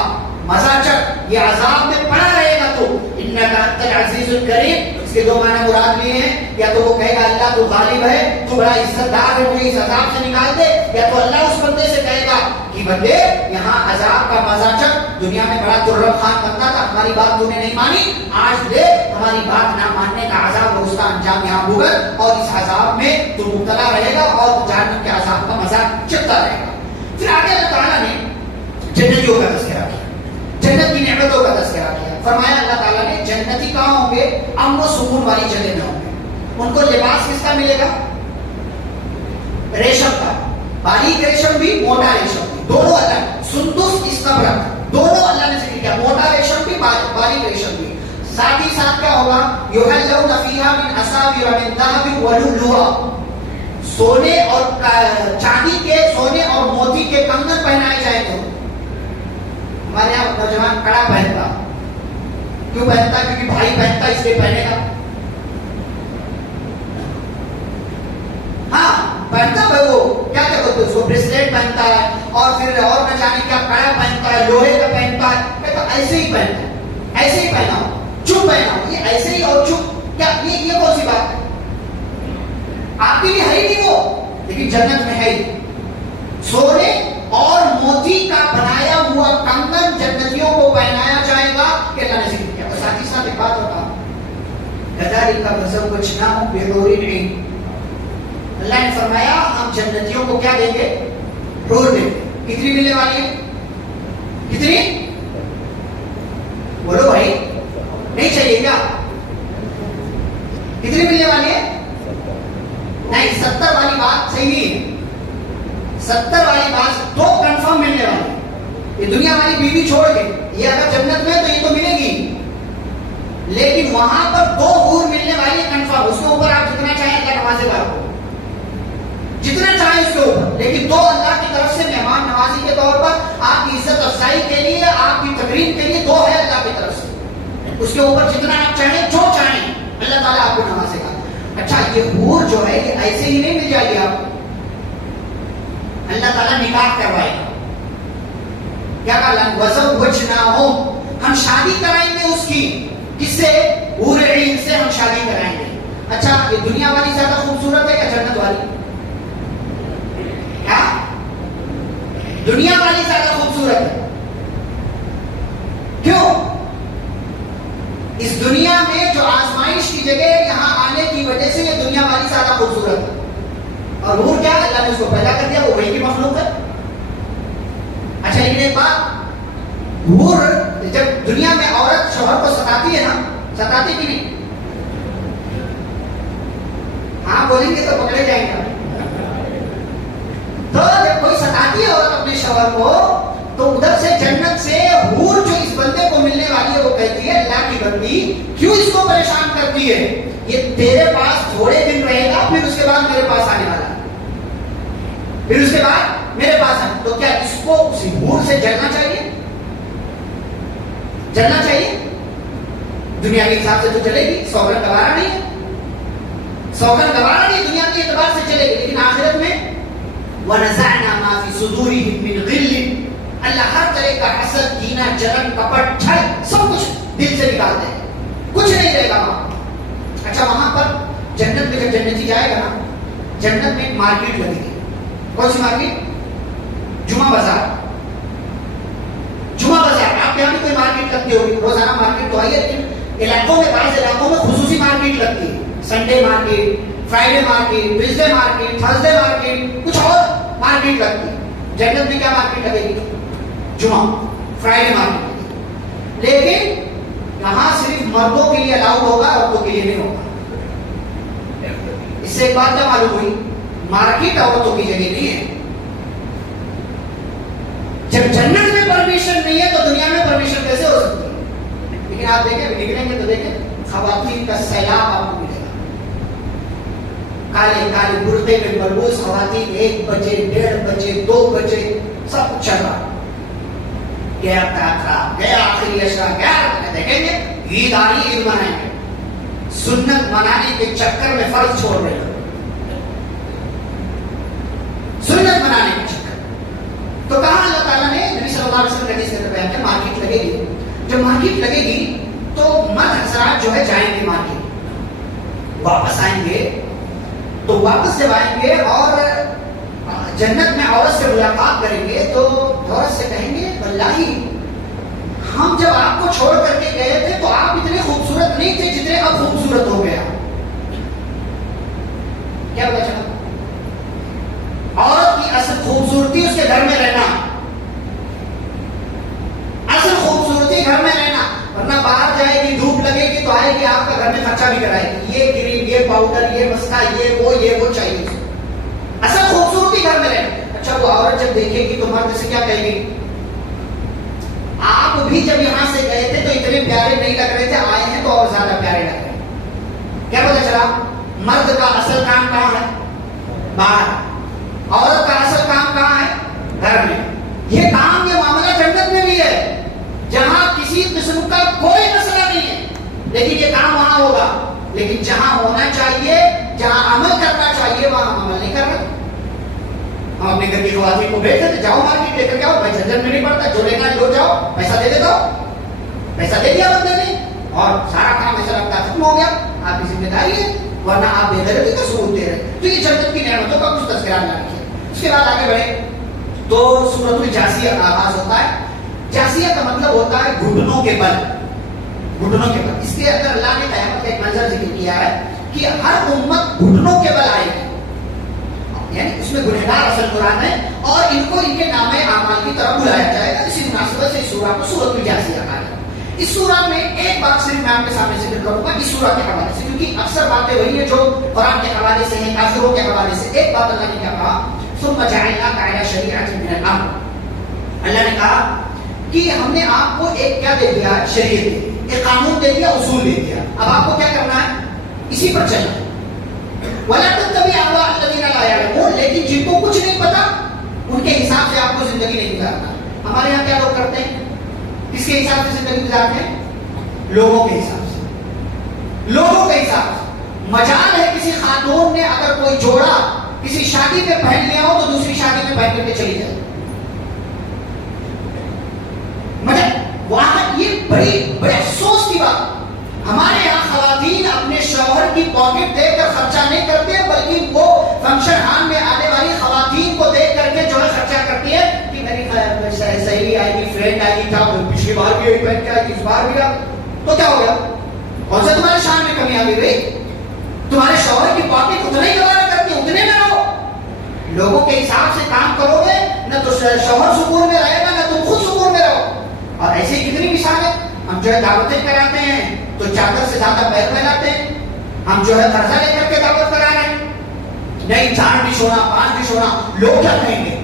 مزہ چکھ. یہ عذاب میں پڑا رہے گا تو انک انت العزیز الکریم. اس کے دو معنی مراد لیے ہیں. یا تو وہ کہے گا اللہ تو غالب ہے، تو بڑا عزت دار ہے، مجھے اس عذاب سے نکال دے. یا تو اللہ اس بندے سے کہے گا کہ کہ بندے یہاں عذاب کا مزہ چک، دنیا میں بڑا ترم خان بنتا تھا، ہماری بات تو نے نہیں مانی، آج دے ہماری بات نہ ماننے کا عذاب اور اس کا انجام یہاں بھگت، اور اس عذاب میں تو مبتلا رہے گا اور جہنم کے عذاب کا مزہ چکتا رہے گا۔ پھر آگے اللہ تعالیٰ نے جنتیوں کا تذکرہ کیا، جنت کی نعمتوں کا تذکرہ کیا۔ فرمایا اللہ تعالیٰ نے جنتی کہاں ہوں گے؟ امن و سکون والی جگہ میں ہوں گے۔ ان کو لباس کس کا ملے گا؟ ریشم کا، باریک ریشم بھی موٹا ریشم بھی، دونوں الگ، سندس استبرق دونوں اللہ نے ذکر کیا، موٹا ریشم بھی باریک ریشم بھی۔ ساتھ ہی ساتھ کیا ہوگا؟ یحلون فیہا من اساور من ذہب ولؤلؤا، سونے اور چاندی کے، سونے اور موتی کے کنگن پہنائے جائیں گے۔ ہمارے یہاں نوجوان کڑا پہنتا، کیوں پہنتا؟ کیونکہ بھائی پہنتا اس لیے پہنے گا۔ ہاں پہنتا ہے وہ، کیا کیا بولتے ہیں، بریسلیٹ پہنتا ہے اور پھر اور نہ جانے کیا کڑا پہنتا ہے، لوہے کا پہنتا ہے، کہتا ایسے ہی پہنتا ہے، ایسے ہی پہنا ہو، چپ پہنا ہو، یہ ایسے ہی اور چپ، کیا یہ کون سی بات ہے؟ آپ کی بھی ہے ہی نہیں وہ، لیکن جنت میں ہے ہی۔ سونے اور موتی کا بنایا ہوا کنگن جنتیوں کو پہنایا جائے گا کہ اللہ نے ذکر کیا۔ اور ساتھ ہی ساتھ ایک بات بتا، كذلك وزوجناهم بحور عين، اللہ نے فرمایا ہم جنتیوں کو کیا دیں گے؟ حور دیں گے۔ کتنی ملنے والی ہے؟ کتنی؟ بولو بھائی، نہیں چاہیے کیا؟ کتنی ملنے والی ہے؟ نہیں، 70 والی بات صحیح نہیں ہے، 70 والی بات دو کنفرم ملنے والی ہے۔ یہ دنیا والی بیوی چھوڑ کے، یہ اگر جنت میں تو یہ تو ملے گی، لیکن وہاں پر 2 حور ملنے والی ہے کنفرم، اس کے اوپر آپ جتنا چاہیں اللہ نوازے گا، جتنا چاہیں اس کے اوپر، لیکن 2 اللہ کی طرف سے مہمان نوازی کے طور پر آپ کی عزت افزائی کے لیے، آپ کی تقریب کے لیے 2 ہے اللہ کی طرف سے، اس کے اوپر جتنا آپ چاہیں، جو چاہیں اللہ تعالیٰ آپ کو نوازے گا۔ اچھا یہ حور جو ہے یہ ایسے ہی نہیں مل جائے گی آپ کو، اللہ تعالیٰ نکاح کروائے گا۔ کیا کہا؟ وزوجناہم، ہم شادی کرائیں گے اس کی، کس سے؟ حور عین سے ہم شادی کرائیں گے۔ اچھا یہ دنیا والی زیادہ خوبصورت ہے یا جنت والی؟ کیا دنیا والی زیادہ خوبصورت ہے؟ کیوں؟ اس دنیا میں جو آزمائش کی جگہ یہاں آنے کی وجہ سے یہ دنیا والی زیادہ خوبصورت ہے، اور حور کیا؟ اللہ نے اس کو پیدا کر دیا، وہ وہی کی مخلوق ہے۔ اچھا لیکن ایک بات، حور جب دنیا میں عورت شوہر کو ستاتی ہے نا، ستاتی کی نہیں؟ ہاں بولیں گے تو پکڑے جائیں گے۔ تو جب کوئی ستاتی ہے عورت اپنے شوہر کو، تو ادھر سے جنت سے حور جو اس بندے کو ملنے والی ہے وہ کہتی ہے اللہ کی بندی کیوں اس کو پریشان کرتی ہے، یہ تیرے پاس تھوڑے دن رہے گا، پھر اس کے بعد میرے پاس آنے والا ہے، پھر اس کے بعد میرے پاس آنے، تو کیا اس کو اسی حور سے جلنا چاہیے؟ جلنا چاہیے؟ دنیا کے حساب سے تو چلے گی، سوگن گوارا نہیں ہے، سوگن گوارا نہیں، دنیا کے اعتبار سے چلے گی، لیکن آخرت میں وَنَزَعْنَا مَا فِي صُدُورِهِمْ مِنْ غِلٍّ، اللہ ہر طرح کا حسد، کینہ، جلن، کپٹ، چھل سب کچھ دل سے نکال دے، کچھ نہیں رہے گا وہاں۔ اچھا وہاں پر جنت میں جب جنتی جائے گا نا، جنت میں مارکیٹ لگے گی، کون سی مارکیٹ؟ جمعہ بازار۔ جمعہ بازار آپ یہاں بھی کوئی مارکیٹ لگتی ہوگی، روزانہ مارکیٹ تو آئی ہے، لیکن علاقوں میں، بعض علاقوں میں خصوصی مارکیٹ لگتی ہے، Sunday market, Friday market, Tuesday market, Thursday market, کچھ اور مارکیٹ لگتی ہے۔ جنت میں کیا مارکیٹ لگے گی؟ جمعہ، فرائیڈے مارکیٹ۔ لیکن یہاں صرف مردوں کے لیے الاؤڈ ہوگا، عورتوں کے لیے نہیں ہوگا۔ اس سے ایک بات کیا معلوم ہوئی؟ مارکیٹ عورتوں کی جگہ نہیں ہے۔ جب جنت میں پرمیشن نہیں ہے تو دنیا میں پرمیشن کیسے ہو سکتی ہے؟ لیکن آپ دیکھیں، نکلیں گے تو دیکھیں خواتین کا سیلاب آپ کو ملے گا، کالے کالے برقعے میں ملبوس خواتین، 1 بجے، 1:30 بجے، 2 بجے سب کچھ چل رہا، گیا تاخرا، گیا آخری اشرا، گیا دیکھیں گے عید آ رہی، عید منائیں گے، سنت منانے کے چکر میں فرض چھوڑ رہے ہیں، سنت منانے کے چکر۔ تو کہاں اللہ تعالیٰ نے نبی صلی اللہ علیہ وسلم نے حدیث میں بیان کیا، مارکیٹ لگے گی، جب مارکیٹ لگے گی تو مرد حضرات جو ہے جائیں گے مارکیٹ، واپس آئیں گے، تو واپس جب آئیں گے اور جنت میں عورت سے ملاقات کریں گے تو عورت سے کہیں گے واللہ ہم جب آپ کو چھوڑ کر کے گئے تھے تو آپ اتنے خوبصورت نہیں تھے جتنے اب خوبصورت ہو گیا. کیا پتا چلا؟ عورت کی اصل خوبصورتی اس کے گھر میں رہنا، اصل خوبصورتی گھر میں رہنا، ورنہ باہر جائے گی، دھوپ لگے گی تو آئے گی آپ کا گھر میں خرچہ بھی کرائے گی، یہ کریم، یہ پاؤڈر، یہ مسکا، یہ وہ چاہیے. اصل خوبصورتی گھر میں رہنا. اچھا وہ عورت جب دیکھے گی تو مرد سے کیا کہے گی؟ آپ بھی جب یہاں سے گئے تھے تو اتنے پیارے نہیں لگ رہے تھے، آئے ہیں تو اور زیادہ پیارے لگ رہے ہیں. کیا پتا چلا؟ مرد کا اصل کام کہاں ہے؟ باہر. عورت کا اصل کام کہاں ہے؟ گھر میں. یہ کام، یہ معاملہ جنت میں بھی ہے جہاں کسی قسم کا کوئی مسئلہ نہیں ہے، لیکن یہ کام وہاں ہوگا. لیکن جہاں ہونا چاہیے، جہاں عمل کرنا چاہیے، وہاں ہم عمل نہیں کر رہے. ہم اپنے گھر کی خواتین کو بھیج دیتے، جاؤ مارکیٹ لے کر کے آؤ، بھائی جھنجھٹ میں نہیں پڑتا، جو لینا لو جاؤ، پیسہ دے دیتا ہو، پیسہ دے دیا بندے نے اور سارا کام ایسا لگتا ختم ہو گیا. آپ کی ذمہ داری ہے، ورنہ آپ بے غیرتی کا ثبوت دے رہے. تو یہ جنت کی نعمتوں کا کچھ تذکرہ نہ کیا. اس کے بعد آگے بڑھے تو سورۃ الجاثیہ کا آغاز ہوتا ہے. جاثیہ کا مطلب ہوتا ہے گھٹنوں کے بل، گھٹنوں کے بل. اس کے اندر اللہ نے قیامت کا ایک منظر ذکر کیا ہے کہ ہر امت گھٹنوں کے بل آئے گی، یعنی اس میں گنہگار اصل قرآن ہے اور ان کو ان کے نام اعمال کی طرف بلایا جائے گا. اسی مناسبت سے اس سورہ کو سورۃ الجاثیہ کہا ہے. اس سورہ میں ایک بات صرف میں آپ کے سامنے ذکر کروں گا اس سورہ کے حوالے سے، کیونکہ اکثر باتیں وہی ہیں جو قرآن کے حوالے سے ہیں، کافروں کے حوالے سے. ایک بات اللہ نے کیا کہا؟ ثم جعلناک علی شریعۃ من الامر. اللہ نے کہا کہ ہم نے آپ کو ایک کیا دے دیا؟ شریعت، ایک قانون دے دیا، اصول دے دیا. اب آپ کو کیا کرنا ہے؟ اسی پر چلنا ہے. وَلَا تَتَّبِعْ أَهْوَاءَ الَّذِينَ لَا يَعْلَمُونَ. لیکن جن کو کچھ نہیں پتا ان کے حساب سے آپ کو زندگی نہیں گزارنا. ہمارے یہاں کیا لوگ کرتے ہیں؟ کس کے حساب سے زندگی گزارتے ہیں؟ لوگوں کے حساب سے، لوگوں کے حساب سے. مجال ہے کسی خاتون نے اگر کوئی جوڑا کسی شادی میں پہن لیا ہو تو دوسری شادی میں پہن کر کے چلی جائے. مطلب وہاں یہ بڑے افسوس کی بات، ہمارے یہاں خواتین اپنے شوہر کی پاکٹ دیکھ کر خرچہ نہیں کرتے بلکہ وہ فنکشن ہال میں آنے والی خواتین کو دیکھ کر کے جو ہے خرچہ کرتی ہے کہ میری سہیلی آئے گی، فرینڈ آئے گی، کیا پچھلی بار بھی یہی پہن کے آئی، اس بار بھی آ. تو کیا ہو گیا؟ کون سے تمہارے شان میں کمی آ گئی بھائی؟ تمہارے شوہر کی پاکٹ اتنا ہی گوارا کرتی ہے، اتنے میں رہو. لوگوں کے حساب سے کام کرو گے نہ تو شوہر سکون میں رہے گا نہ تم خود سکون میں رہو. اور ایسی کتنی مثال ہے. ہم جو ہے دعوتیں کراتے ہیں تو چادر سے زیادہ پیر پھیلاتے ہیں. ہم جو ہے قرضہ لے کر کے دعوت کرا رہے ہیں، نہیں جان بھی چھوڑا، پان بھی چھوڑا. لوگ کیا کہیں گے؟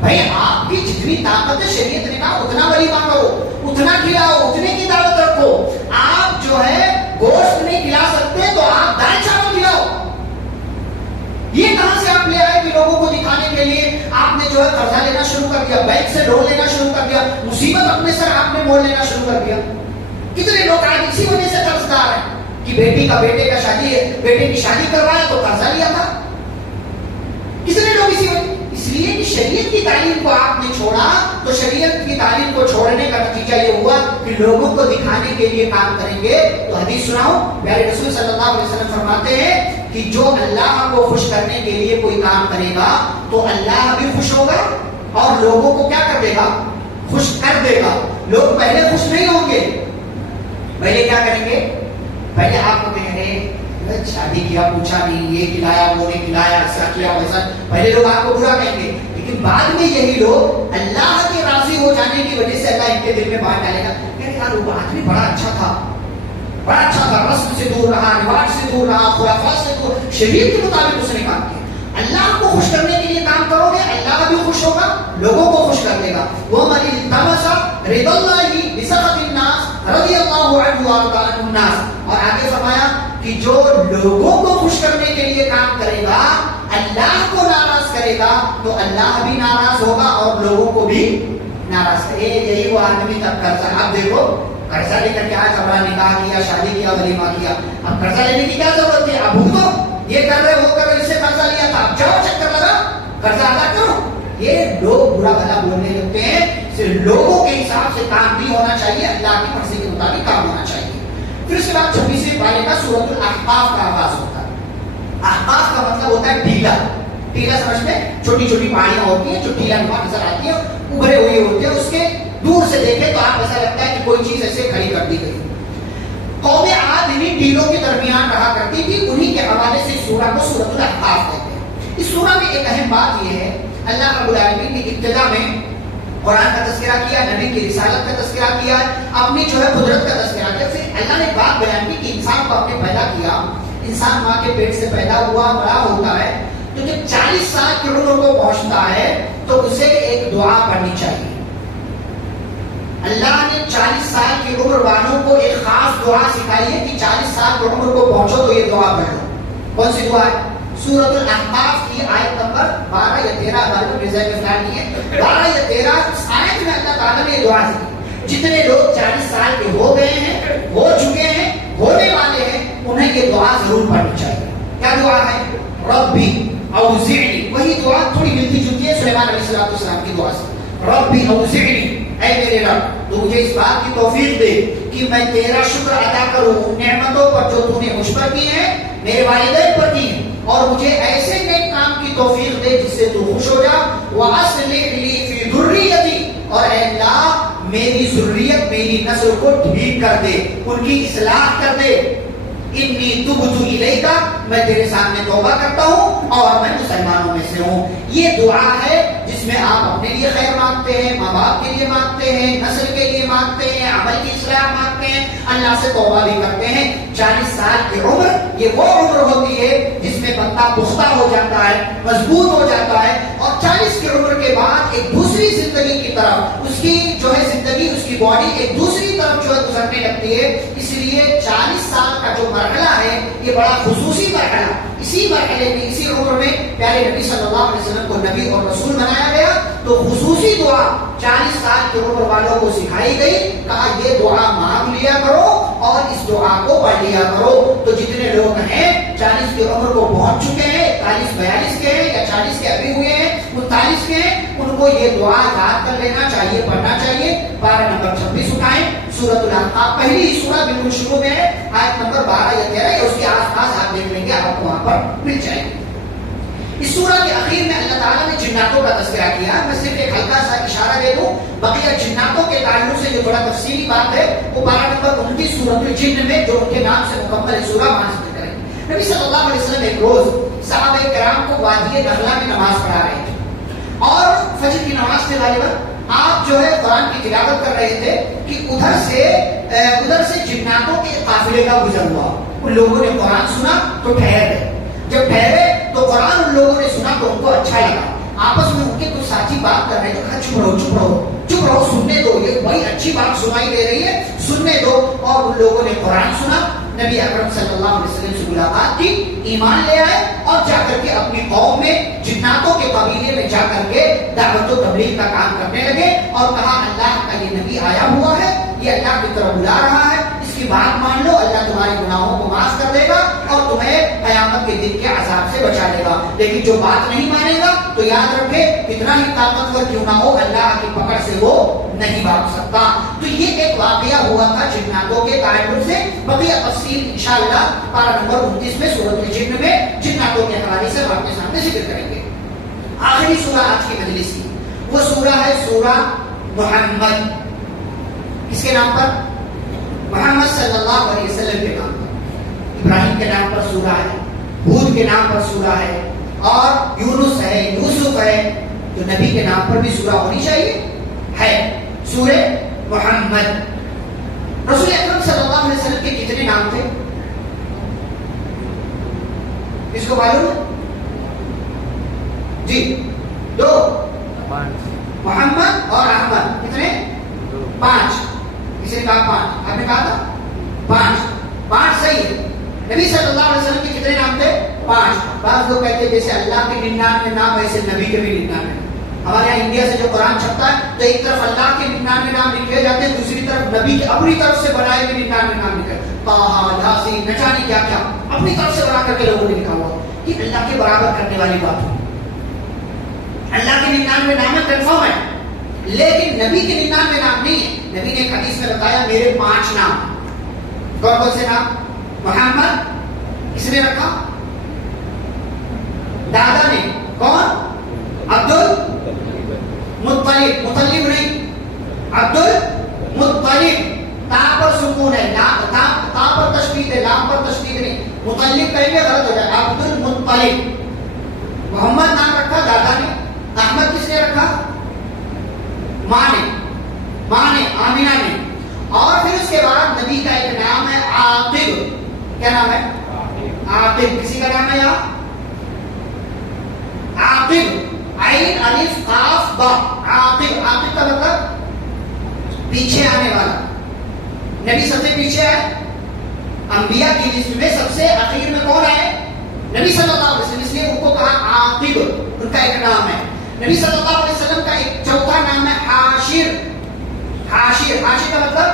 بھائی آپ کی جتنی طاقت ہے شریعت نے کہا اتنا ولیمہ کرو، اتنا کھلاؤ، اتنے کی دعوت رکھو. آپ جو ہے گوشت نہیں کھلا سکتے تو آپ دال چاول کھلاؤ. یہ کہاں سے آپ لے آئے کہ لوگوں کو دکھانے کے لیے آپ نے جو ہے قرضہ لینا شروع کر دیا، بینک سے لون لینا شروع کر دیا، مصیبت اپنے سر آپ نے مول لینا شروع کر دیا. کتنے لوگ آج اسی وجہ سے قرض دار ہیں کہ بیٹی کا بیٹے کا شادی ہے، بیٹے کی شادی کروایا تو قرضہ لیا تھا. کتنے لوگ اسی وجہ، اس لیے کہ شریعت کی تعلیم کو آپ نے چھوڑا تو شریعت کی تعلیم کو چھوڑنے کا نتیجہ یہ ہوا کہ لوگوں کو دکھانے کے لیے کام کریں گے. تو حدیث سناؤ، پیارے رسول صلی اللہ علیہ وسلم فرماتے ہیں کہ جو اللہ کو خوش کرنے کے لیے کوئی کام کرے گا تو اللہ بھی خوش ہوگا اور لوگوں کو کیا کر دے گا؟ خوش کر دے گا. لوگ پہلے خوش نہیں ہوں گے، پہلے کیا کریں گے؟ پہلے آپ کو کہیں گے شادی کیا، پوچھا نہیں، یہ کھلایا وہ نہیں کھلایا، ایسا کیا ویسا. پہلے لوگ آپ کو برا کہیں گے، لیکن بعد میں یہی لوگ اللہ کے راضی ہو جانے کی وجہ سے اللہ ان کے دل میں بات ڈالے گا کہ یار وہ آدمی بڑا اچھا تھا، بڑا اچھا تھا، رسم سے دور رہا، رواج سے دور رہا، خرافات سے دور، شریعت کے مطابق اس نے کام کیا. اللہ کو خوش کرنے کے لیے کام کرو گے، اللہ بھی خوش ہوگا، لوگوں کو خوش کر دے گا. وَمَنِ الْتَمَسَ رِضَى اللَّهِ بِسَخَطِ النَّاسِ رَضِيَ اللَّهُ عَنْهُ وَأَرْضَىٰ عَنْهُ النَّاسِ. اور آگے فرمایا کہ جو لوگوں کو خوش کرنے کے لیے کام کرے گا، اللہ کو ناراض کرے گا تو اللہ بھی ناراض ہوگا اور لوگوں کو بھی ناراض کرے. یہی وہ آدمی تب قرضہ. آپ دیکھو قرضہ لے کر کے آج ہمارا نکاح کیا، شادی کیا، ولیمہ کیا. اب قرضہ لینے کی کیا ضرورت ہے؟ اب تو یہ کر رہے وہ کر رہے، اس سے قرضہ لیا تھا، اب جاؤ چکر لگا قرضہ ادا کرو. یہ لوگ برا بھلا بولنے لگتے ہیں. صرف لوگوں کے حساب سے کام نہیں ہونا چاہیے، اللہ کی مرضی کے مطابق کام ہونا چاہیے. پھر اس کے بعد 26ویں پارے کا سورۃ الاحقاف کا آغاز ہوتا ہے. احقاف کا مطلب ہوتا ہے ڈھیلا. ٹیلا سمجھتے ہیں؟ چھوٹی چھوٹی پہاڑیاں ہوتی ہیں جو ٹیلا نما نظر آتی ہیں، ابھرے ہوئے ہوتے ہیں، اس کے دور سے دیکھیں تو آپ ایسا لگتا ہے کہ کوئی چیز ایسے کھڑی کر دی گئی۔ قوم عاد انہیں ٹیلوں کے درمیان رہا کرتی تھی، انہی کے حوالے سے سورہ کو سورۃ الاحقاف کہتے ہیں۔ اس سورہ میں ایک اہم بات یہ ہے، اللہ رب العالمین نے ابتدا میں قرآن کا تذکرہ کیا، نبی کی رسالت کا تذکرہ کیا، اپنی جو ہے قدرت کا تذکرہ کیا، پھر اللہ نے بات بیان کی کہ انسان کو آپ نے پیدا کیا، انسان ماں کے پیٹ سے پیدا ہوا، بڑا ہوتا ہے، تو جب 40 سال کی عمر کو پہنچتا ہے تو اسے ایک دعا پڑھنی چاہیے۔ اللہ نے 40 سال کی عمر والوں کو ایک خاص دعا سکھائی ہے کہ 40 سال کی عمر کو پہنچو تو یہ دعا پڑھو۔ کون سی دعا ہے؟ سورۃ الاحقاف کی آیت نمبر 12 یا 13، ہمارے کو میزائل میں خیال نہیں ہے، 12 یا 13 اس آیت میں اللہ تعالیٰ نے یہ دعا سکھی۔ جتنے لوگ 40 سال کے ہو گئے ہیں، ہو چکے ہیں، ہونے والے ہیں، انہیں یہ دعا ضرور پڑھنی چاہیے۔ کیا دعا ہے؟ ربی اوزعنی، وہی دعا تھوڑی ملتی جلتی ہے سلیمان علیہ السلام کی دعا سے۔ ربی اوزعنی، اے میرے رب تو مجھے اس بات کی توفیق دے کہ میں تیرا شکر ادا کروں ان نعمتوں پر جو تو نے مجھ پر کی ہیں، میرے والدین پر کی ہیں، اور مجھے ایسے نیک کام کی توفیق دے جس سے تو خوش ہو جا۔ وَأَصْلِحْ لِي فِي ذُرِّيَّتِي، اور اے اللہ میری ذریت، میری نسل کو ٹھیک کر دے، ان کی اصلاح کر دے۔ انی تبت الیک، میں تیرے سامنے توبہ کرتا ہوں اور میں مسلمانوں میں سے ہوں۔ یہ دعا ہے جس میں آپ اپنے لیے خیر مانگتے ہیں، ماں باپ کے لیے مانگتے ہیں، نسل کے لیے مانگتے ہیں، عمل کی اصلاح مانگتے ہیں، اللہ سے توبہ بھی کرتے ہیں۔ 40 سال کی عمر یہ وہ عمر ہوتی ہے جس میں بندہ پختہ ہو جاتا ہے، مضبوط ہو جاتا ہے، اور 40 کی عمر کے بعد ایک دوسری زندگی کی طرف اس کی جو ہے زندگی، اس کی باڈی ایک دوسری طرف جو ہے گزرنے لگتی ہے۔ اس لیے 40 سال کا جو مرحلہ ہے یہ بڑا خصوصی مرحلہ، اسی مرحلے میں، اسی عمر میں پیارے نبی صلی اللہ علیہ وسلم کو نبی اور رسول بنایا گیا، تو خصوصی دعا 40 سال کی عمر والوں کو سکھائی گئی، کہا یہ دعا مانگ لیا کرو اور اس دعا کو پڑھ لیا کرو۔ تو جتنے لوگ ہیں 40 کی عمر کو پہنچ چکے ہیں، 41-42 کے ہیں یا 40 کے ابھی ہوئے ہیں، 39 کے ہیں، ان کو یہ دعا یاد کر لینا چاہیے، پڑھنا چاہیے۔ پارہ نمبر 26 اٹھائیں، سورۃ الاحقاف، پہلی سورہ بالکل شروع میں ہے، آیت نمبر 12 یا 13 یا اس کے آس پاس آپ دیکھ لیں گے، آپ کو وہاں پر مل جائے گی۔ اس سورہ کے اخیر میں اللہ تعالیٰ نے جناتوں کا تذکرہ کیا، میں صرف ایک ہلکا سا اشارہ دے دوں، بقیہ جناتوں کے تعلق سے جو بڑا تفصیلی بات ہے وہ پارہ نمبر 29 سورۃ الجن میں جو ان کے نام سے مکمل سورہ وہاں ذکر کریں گے۔ نبی صلی اللہ علیہ وسلم ایک روز صحابہ کرام کو وادی نخلا میں نماز پڑھا رہے تھے، اور فجر کی نماز سے غالباً آپ جو ہے قرآن کی تلاوت کر رہے تھے کہ ادھر سے جناتوں کے قافلے کا گزر ہوا، ان لوگوں نے قرآن سنا تو ٹھہر گئے، جب ٹھہرے تو قرآن ان لوگوں نے سنا تو ان کو اچھا لگا، آپس میں ان کے کچھ ساتھی بات کر رہے تھے، کہا چپ رہو سننے دو، یہ بڑی اچھی بات سنائی دے رہی ہے، سننے دو، اور ان لوگوں نے قرآن سنا، نبی اکرم صلی اللہ علیہ وسلم سے ملاقات کی، ایمان لے آئے، اور جا کر کے اپنی قوم میں جناتوں کے قبیلے میں جا کر کے دعوت و تبلیغ کا کام کرنے لگے، اور کہا اللہ کا یہ نبی آیا ہوا ہے، یہ اللہ کی طرف بلا رہا ہے، اس کی بات مان لو، اللہ تمہارے گناہوں کو معاف کر دے گا اور تمہیں قیامت کے دن کے عذاب سے بچا لے گا، لیکن جو بات نہیں مانے گا تو یاد رکھے کتنا ہی طاقتور کیوں نہ ہو، اللہ کی پکڑ سے وہ نہیں بھاگ سکتا۔ تو یہ ایک واقعہ ہوا تھا جناتوں کے تعلق سے، بقیہ تفصیل انشاءاللہ پارہ نمبر 29 میں سورۃ الجن میں جناتوں کے حوالے سے آپ کے سامنے ذکر کریں گے۔ آخری سورہ آج کی مجلس کی وہ سورہ ہے سورہ محمد، کس کے نام پر؟ محمد صلی اللہ علیہ وسلم کے نام پر، ابراہیم کے نام پر سورہ ہے، ہود کے نام پر سورہ ہے، اور یونس ہے، یوسف ہے، تو نبی کے نام پر بھی سورہ ہونی چاہیے، ہے سورہ محمد۔ رسول اکرم صلی اللہ علیہ وسلم کے کتنے نام تھے؟ اس کو معلوم ہے؟ جی 2، محمد اور احمد، کتنے؟ 5، کسی نے کہا 5، آپ نے کہا تھا 5 صحیح ہے۔ نبی صلی اللہ علیہ وسلم کے کتنے نام تھے؟ 5۔ بعض لوگ کہتے ہیں جیسے اللہ کے 99 نام ویسے نبی کے بھی 99۔ ہمارے یہاں انڈیا سے جو قرآن چھپتا ہے تو ایک طرف اللہ کے 99 نام لکھے جاتے ہیں، دوسری طرف نبی کے اپنی طرف سے بنائے ہوئے 99 نام لکھے، طٰہٰ، یاسین، نہ جانے کیا کیا اپنی طرف سے بنا کر کے لوگوں نے لکھا ہوا۔ یہ اللہ کے برابر کرنے والی بات ہے۔ اللہ کے 99 نام کنفرم ہے، لیکن نبی کے 99 نام نہیں ہے۔ نبی نے ایک حدیث میں بتایا میرے 5 نام، کون سے نام؟ محمد، کس نے رکھا؟ دادا نے، کون؟ میں غلط ہو جائے. عبد المطلب, محمد نام رکھا دادا نے, احمد کس نے رکھا؟ ماں نے آمینہ نے. اور پھر اس کے بعد نبی کا ایک نام ہے عاقب. کیا نام ہے؟ عاقب. کسی کا نام ہے یہاں عاقب, عین الف قاف با, عاقب. عاقب کا مطلب پیچھے آنے والا. نبی سب سے پیچھے ہے. انبیاء کی لسٹ میں سب سے اخیر میں کون ہے؟ نبی صلی اللہ علیہ وسلم. اس لیے ان کو کہا عاقب, ان کا ایک نام ہے. نبی صلی اللہ علیہ وسلم کا ایک چوتھا نام ہے حاشر. حاشر کا مطلب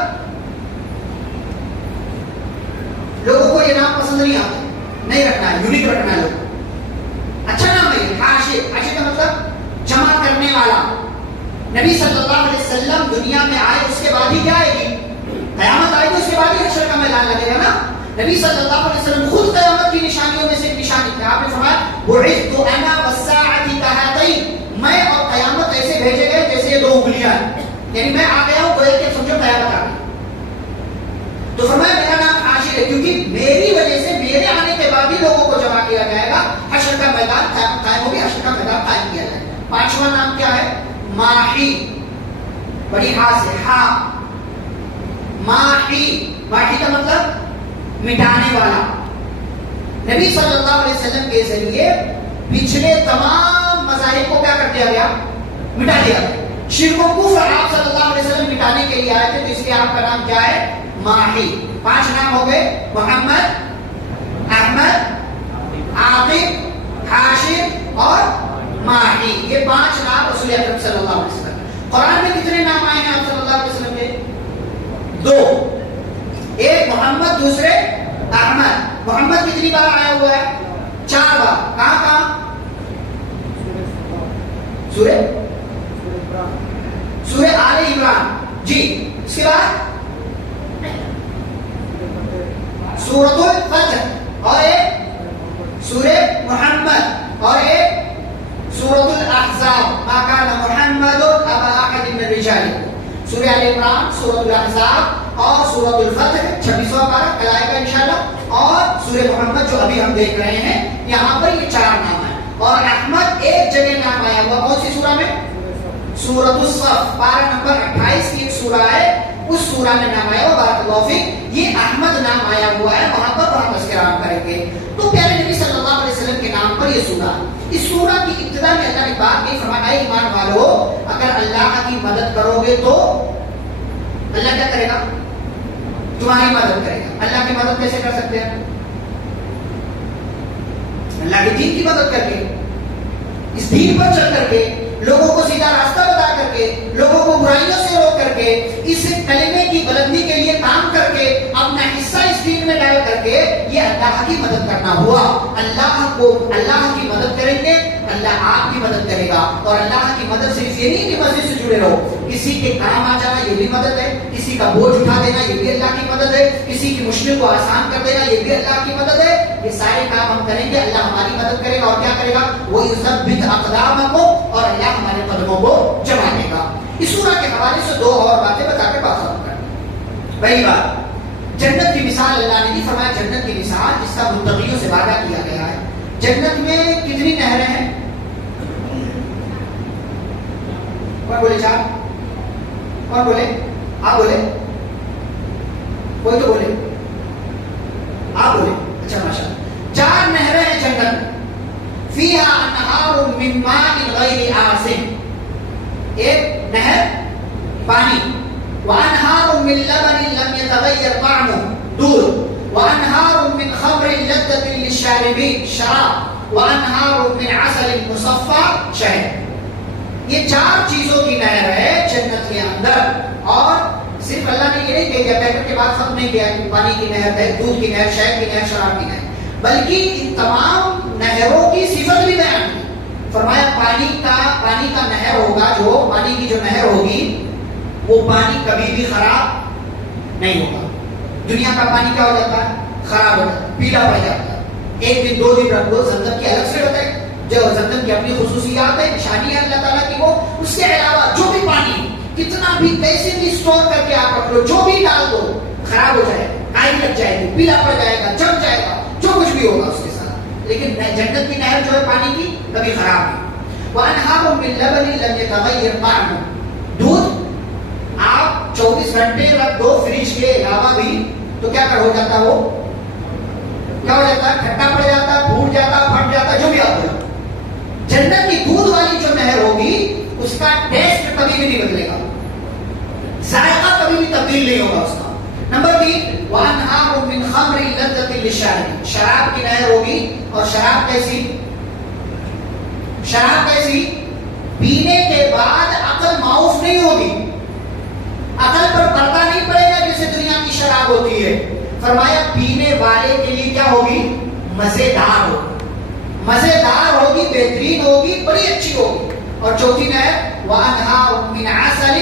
لوگوں کو یہ نام پسند نہیں آتا, نہیں رکھنا ہے, یونیک رکھنا ہے. لوگ اچھا نام ہے حاشر. حاشر کا مطلب جمع کرنے والا. نبی صلی اللہ علیہ وسلم دنیا میں آئے, اس کے بعد ہی کیا آئے گی؟ قیامت آئے گی, اس کے بعد ہی حشر کا میدان لگے گا نا. نبی صلی اللہ علیہ وسلم خود قیامت کی نشانیوں میں سے ایک نشانی تھی. آپ نے فرمایا بعثت انا والساعة كهاتين, میں اور قیامت ایسے بھیجے گئے جیسے یہ دو انگلیاں ہیں. یعنی میں آ گیا ہوں, کوئی کہ سمجھو قیامت آ گئی. تو فرمایا میرا نام حاشر ہے کیونکہ میری وجہ سے میرے آنے کے بعد ہی لوگوں کو جمع کیا جائے گا, حشر کا میدان قائم ہوگی, حشر کا میدان قائم کیا جائے گا. پانچواں نام کیا ہے؟ ماحی. بڑی ہاں سے ہاں, ماحی. ماحی کا مطلب مٹانے والا. نبی صلی اللہ علیہ وسلم کے ذریعے پچھلے تمام مذاہب کو کیا کر دیا گیا؟ مٹا دیا گیا. شرک و کفر آپ صلی اللہ علیہ وسلم مٹانے کے لیے آئے تھے, تو اس لیے آپ کا نام کیا ہے؟ ماحی. 5 نام ہو گئے, محمد, احمد, عاقب, حاشر اور ماحی. یہ 5 نام رسول اکرم صلی اللہ علیہ وسلم. قرآن میں کتنے نام آئے ہیں آپ صلی اللہ علیہ وسلم کے؟ 2. ایک محمد, دوسرے احمد. محمد کتنی بار آیا ہوا ہے؟ 4 بار. کہاں؟ سورہ آل عمران جی. اس کے بعد سورۃ الفتح, اور ایک سورہ محمد, اور ایک سورۃ الاحزاب. ما کان محمد ابا احد من رجالکم. سورہ آل عمران, سورۃ الاحزاب اور سورۃ الفتح 26واں پارہ کل آئے گا انشاءاللہ, اور سورہ محمد جو ابھی ہم دیکھ رہے ہیں. یہاں پر یہ 4 نام ہیں. اور احمد ایک جگہ نام آیا ہوا, کون سی سورہ میں؟ سورۃ الصف, پارہ نمبر 28 کی ایک سورہ ہے, اس سورہ میں نام آیا ہوا. بارک اللہ فیک. یہ احمد نام آیا ہوا ہے, وہاں پر ہم تذکرہ کریں گے. تو پیارے نبی صلی اللہ علیہ وسلم کے نام پر یہ سورہ. اس سورہ کی ابتدا میں اللہ نے بات کی, فرمایا اے ایمان والو, اگر اللہ کی مدد کرو گے تو اللہ کیا کرے گا؟ تمہاری مدد کرے گا. اللہ کی مدد کیسے کر سکتے ہیں؟ اللہ کے دین کی مدد کر کے, اس دین پر چل کر کے, لوگوں کو سیدھا راستہ بتا کر کے, لوگوں کو برائیوں سے روک کر کے, اس کلمے کی بلندی کے لیے کام کر کے, اپنا حصہ اس دین میں ڈال کر کے, یہ اللہ کی مدد کرنا ہوا. اللہ کی مدد کریں گے, اللہ آپ کی مدد کرے گا. اور اللہ کی مدد صرف یہ نہیں کہ مسجد سے جڑے رہو, کسی کے کام آ جانا یہ بھی مدد ہے, کسی کا بوجھ اٹھا دینا یہ بھی اللہ کی مدد ہے, کسی کی مشکل کو آسان کر دینا یہ بھی اللہ کی مدد ہے. یہ سارے کام ہم کریں گے, اللہ ہماری مدد کرے گا. اور کیا کرے گا؟ وہ یثبت اقدامکم, اور اللہ ہمارے قدموں کو جما دے گا. اس سورہ کے حوالے سے 2 اور باتیں بتا کے بات ختم کریں. پہلی بات, جنت کی مثال اللہ نے نہیں فرمایا. جنت کی مثال جس کا متقیوں سے وعدہ کیا گیا ہے. جنت میں کتنی نہریں ہیں؟ کون بولے؟ 4. کون بولے؟ آپ بولے, کوئی تو بولے, آپ بولے. اچھا ماشاء اللہ. 4 نہریں ہیں جنت میں. فیہا انہار من ماء غیر آسن, ایک نہر پانی, وانہار من لبن لم يتغیر طعمه, دودھ, وانہار من خمر لذة للشاربین, شراب, وانہار من عسل مصفى, شہد. یہ 4 چیزوں کی نہر ہے جنت کے اندر. اور صرف اللہ نے یہ نہیں کہہ دیا, پیکٹ کے بعد ختم نہیں کیا پانی کی نہر ہے, دودھ کی نہر, شہد کی نہر, شراب کی نہر, بلکہ ان تمام نہروں کی صفت بھی بیان کی. فرمایا پانی کا نہر ہوگا, جو پانی کی جو نہر ہوگی وہ پانی کبھی بھی خراب نہیں ہوگا. دنیا کا پانی کیا ہو جاتا ہے؟ خراب ہو جاتا ہے, پیلا پڑ جاتا ہے. 1 دن 2 دن رکھ دو. زمزم کی الگ سے ہوتا ہے, جو زمزم کی اپنی خصوصیات ہے, نشانی ہے اللہ تعالیٰ کی. وہ اس کے علاوہ جو بھی پانی کتنا بھی کیسے بھی اسٹور کر کے آپ رکھ لو, جو بھی ڈال دو خراب ہو جائے گا, آئیں لگ جائے گی, پیلا پڑ جائے گا, جم جائے گا, جو کچھ بھی ہوگا اس کے ساتھ. لیکن جنت کی نہر جو ہے پانی کی کبھی خراب نہیں. وَأَنْهَارٌ مِّن لَبَنٍ لَمْ يَتَغَيَّرْ طَعْمُهُ. دودھ آپ 24 گھنٹے رکھ دو فریج کے علاوہ بھی تو کیا ہو جاتا ہے؟ وہ کیا ہو جاتا ہے؟ کھٹا پڑ جاتا ہے، پھوٹ جاتا ہے، پھٹ جاتا ہے، جو بھی آپ ہو. جنت کی دودھ والی جو نہر ہوگی اس کا ٹیسٹ کبھی بھی نہیں بدلے گا، ذائقہ کبھی بھی تبدیل نہیں ہوگا اس کا. نمبر 3 وَأَنْهَارٌ مِّن خَمْرٍ لَذَّةٍ لِّلشَّارِبِينَ. شراب کی نہر ہوگی. اور شراب کیسی؟ شراب کیسی؟ پینے کے بعد عقل معاف نہیں ہوگی، عقل پر پردہ نہیں پڑے گا جیسے دنیا کی شراب ہوتی ہے. فرمایا پینے والے کے لیے کیا ہوگی؟ مزیدار ہوگی، مزیدار ہوگی، بہترین ہوگی، بڑی اچھی ہوگی. اور چوتھی نہر وَأَنْهَارٌ مِّنْ عَسَلٍ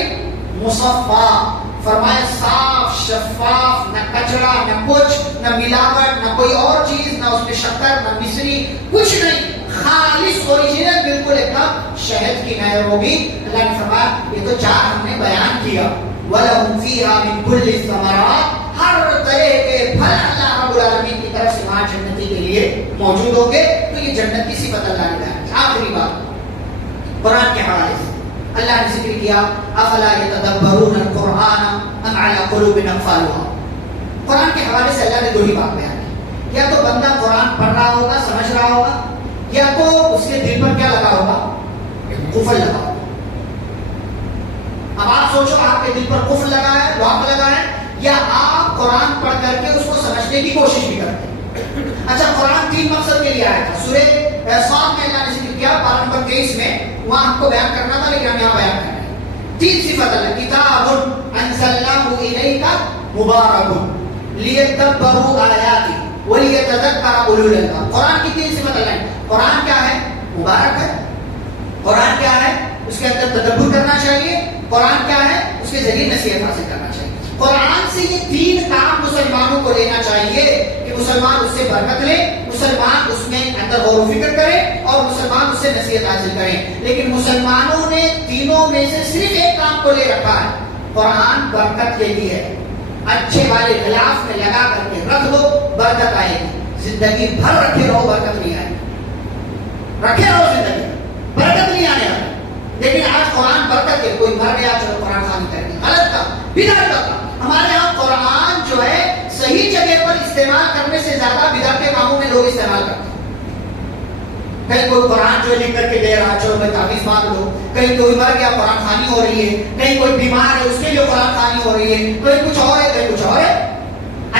مُصَفًّى. فرمایا صاف شفاف، نہ کچڑا، نہ کچھ، نہ ملاوٹ، نہ کوئی اور چیز، نہ اس میں شکر، نہ مصری، کچھ نہیں، خالص اوریجنل بالکل ایک دم شہد کی نہر ہوگی. اللہ نے فرمایا یہ تو 4 ہم نے بیان کیا. وَلَهُمْ فِيهَا مِنْ كُلِّ الثَّمَرَاتِ. ہر طرح کے پھل اللہ رب العالمین کی طرف سے وہاں جنتی کے لیے موجود ہوں گے. تو یہ جنت کی صفت اللہ نے بیان کی. آخری بات قرآن کے حوالے سے اللہ نے ذکر کیا افلا یتدبرون القرآن ام علی قلوب اقفالها. قرآن کے حوالے سے اللہ نے 2 ہی بات بیان کی. یا تو بندہ قرآن پڑھ رہا ہوگا، سمجھ رہا ہوگا، یا تو اس کے دل پر کیا لگا ہوگا؟ قفل لگا ہوگا. اب آپ سوچو آپ کے دل پر قفل لگا ہے، لاک لگا ہے، یا آپ قرآن پڑھ کر کے اس کو سمجھنے کی کوشش بھی کرتے ہیں. اچھا قرآن 3 مقصد کے لیے آیا تھا. سورہ صاد میں اللہ نے ذکر کیا پارہ نمبر 23 میں، وہاں ہم کو بیان کرنا تھا لیکن ہم یہاں بیان کر رہے ہیں. 3 صفت اللہ کتاب انزلناہ الیک مبارک لیدبروا آیاتہ ولیتذکر اولو الالباب. قرآن کی 3 صفت اللہ نے. قرآن کیا ہے؟ مبارک ہے. قرآن کیا ہے؟ اس کے اندر تدبر کرنا چاہیے. قرآن کیا ہے؟ اس کے ذریعے نصیحت حاصل کرنا چاہیے. قرآن سے یہ 3 کام مسلمانوں کو لینا چاہیے کہ مسلمان اس سے برکت لے، مسلمان اس میں اندر غور و فکر کرے اور مسلمان اس سے نصیحت حاصل کریں. لیکن مسلمانوں نے تینوں میں سے صرف ایک کام کو لے رکھا ہے. قرآن برکت کے لیے ہے. اچھے والے غلاف میں لگا کر کے رکھ دو، برکت آئے گی. زندگی بھر رکھے رہو، برکت نہیں آئے گی. رکھے رہو زندگی، برکت نہیں آنے والی. لیکن آج قرآن برکت ہے، کوئی مر گیا چلو قرآن خانی کر دیا، غلط کا بدعت کا. ہمارے یہاں قرآن جو ہے صحیح جگہ پر استعمال کرنے سے زیادہ بدعت کے کاموں میں لوگ استعمال کرتے ہیں. کہیں کوئی قرآن جو لکھ کر کے دے رہا چلو میں تعویذ مانگ لو، کہیں کوئی مر گیا قرآن خوانی ہو رہی ہے، کہیں کوئی بیمار ہے اس کے لیے قرآن خوانی ہو رہی ہے، کہیں کچھ اور ہے، کہیں کچھ اور ہے.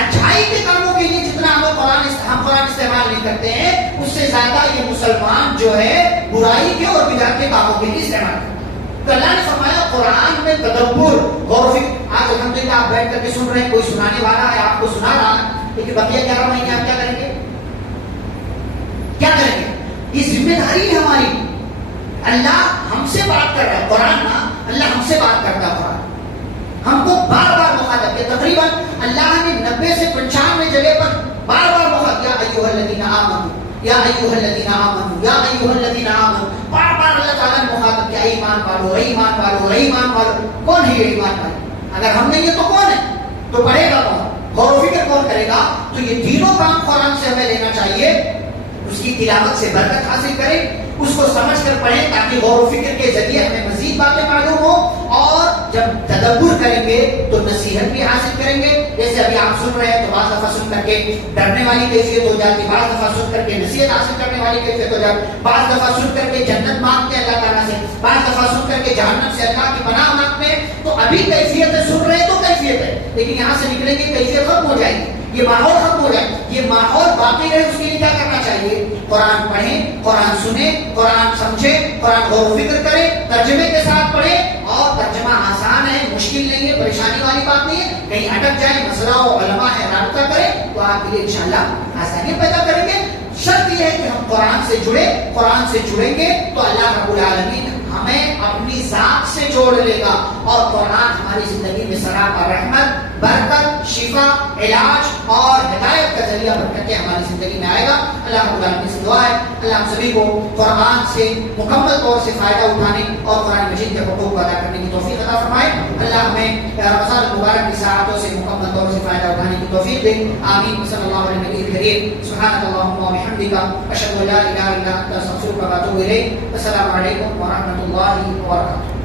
اچھائی کے کاموں کے لیے جتنا ہم قرآن استعمال نہیں کرتے ہیں اس سے زیادہ یہ مسلمان جو ہے برائی کے اور بدعت کے کاموں کے لیے استعمال کرتے ہیں. تو اللہ نے فرمایا قرآن میں تدبر، غور و فکر. آج الحمدللہ آپ بیٹھ کر کے سن رہے ہیں، کوئی سنانے والا ہے آپ کو سنا رہا ہے، لیکن بقیہ 11 مہینے آپ کیا کریں گے؟ کیا کریں گے؟ یہ ذمہ داری ہے ہماری. اللہ ہم سے بات کر رہا ہے. قرآن نا اللہ ہم سے بات کرتا ہے. قرآن ہم کو بار بار مخاطب کیا. تقریباً اللہ نے 90 سے 95 جگہ پر بار بار مخاطب یا ایھا الذین آمنوا یا ایھا الذین آمنوا یا ایھا الذین آمنوا. بار بار اللہ تعالیٰ نے مخاطب کیا ایمان والو، ایمان والو، ایمان والو. کون ہے یہ ایمان والے؟ اگر ہم نہیں ہے تو کون ہے؟ تو پڑھے گا کون؟ غور و فکر کون کرے گا؟ تو یہ تینوں کام قرآن سے ہمیں لینا چاہیے. اس کی تلاوت سے برکت حاصل کریں، اس کو سمجھ کر پڑھیں تاکہ غور و فکر کے ذریعے ہمیں مزید باتیں معلوم ہو. اور جب تدبر کریں گے تو نصیحت بھی حاصل کریں گے. جیسے ابھی آپ سن رہے ہیں تو بعض دفعہ سن کر کے ڈرنے والی کیفیت ہو جاتی، بعض دفعہ سن کر کے نصیحت حاصل کرنے والی کیفیت ہو جاتی، بعض دفعہ سن کر کے جنت مانگتے ہیں اللہ تعالیٰ سے، بعض دفعہ سن کر کے جہنم سے اللہ کی پناہ مانگتے ہیں. تو ابھی کیفیت ہے، سن رہے ہیں تو کیفیت ہے، لیکن یہاں سے نکلیں گے کیفیت ختم ہو جائے گی، یہ ماحول ختم ہو جائے. یہ ماحول باقی رہے اس کے لیے کیا کرنا چاہیے؟ قرآن پڑھیں، قرآن سنیں، قرآن سمجھیں، قرآن غور و فکر کریں، ترجمے کے ساتھ پڑھیں. اور ترجمہ آسان ہے، مشکل نہیں ہے، پریشانی والی بات نہیں ہے. کہیں اٹک جائیں، مسئلہ ہو، علماء ہے، رابطہ کریں تو آپ کے لیے انشاءاللہ آسانیاں پیدا کریں گے. شرط یہ ہے کہ ہم قرآن سے جڑے. قرآن سے جڑیں گے تو اللہ رب العالمین ہمیں اپنی ذات سے جوڑ لے گا اور قرآن ہماری زندگی میں سراپا رحمت، برکت، شفا، علاج اور ہدایت کا ذریعہ بن کر کے ہماری زندگی میں آئے گا. اللہ رب العالمین سے دعا ہے اللہ ہم سبھی کو قرآن سے مکمل طور سے فائدہ اٹھانے اور قرآن مجید کے حقوق کو ادا کرنے کی توفیق عطا فرمائے. اللہ ہمیں رمضان المبارک کی ساعتوں سے مکمل طور سے فائدہ اٹھانے کی توفیق توفیق دے. آمین. صلی اللہ علیہ نبی کریم. سبحانک اللہم و بحمدک اشہد ان لا الہ الا انت استغفرک و اتوب الیک. السلام علیکم ورحمۃ اللہ وبرکاتہ.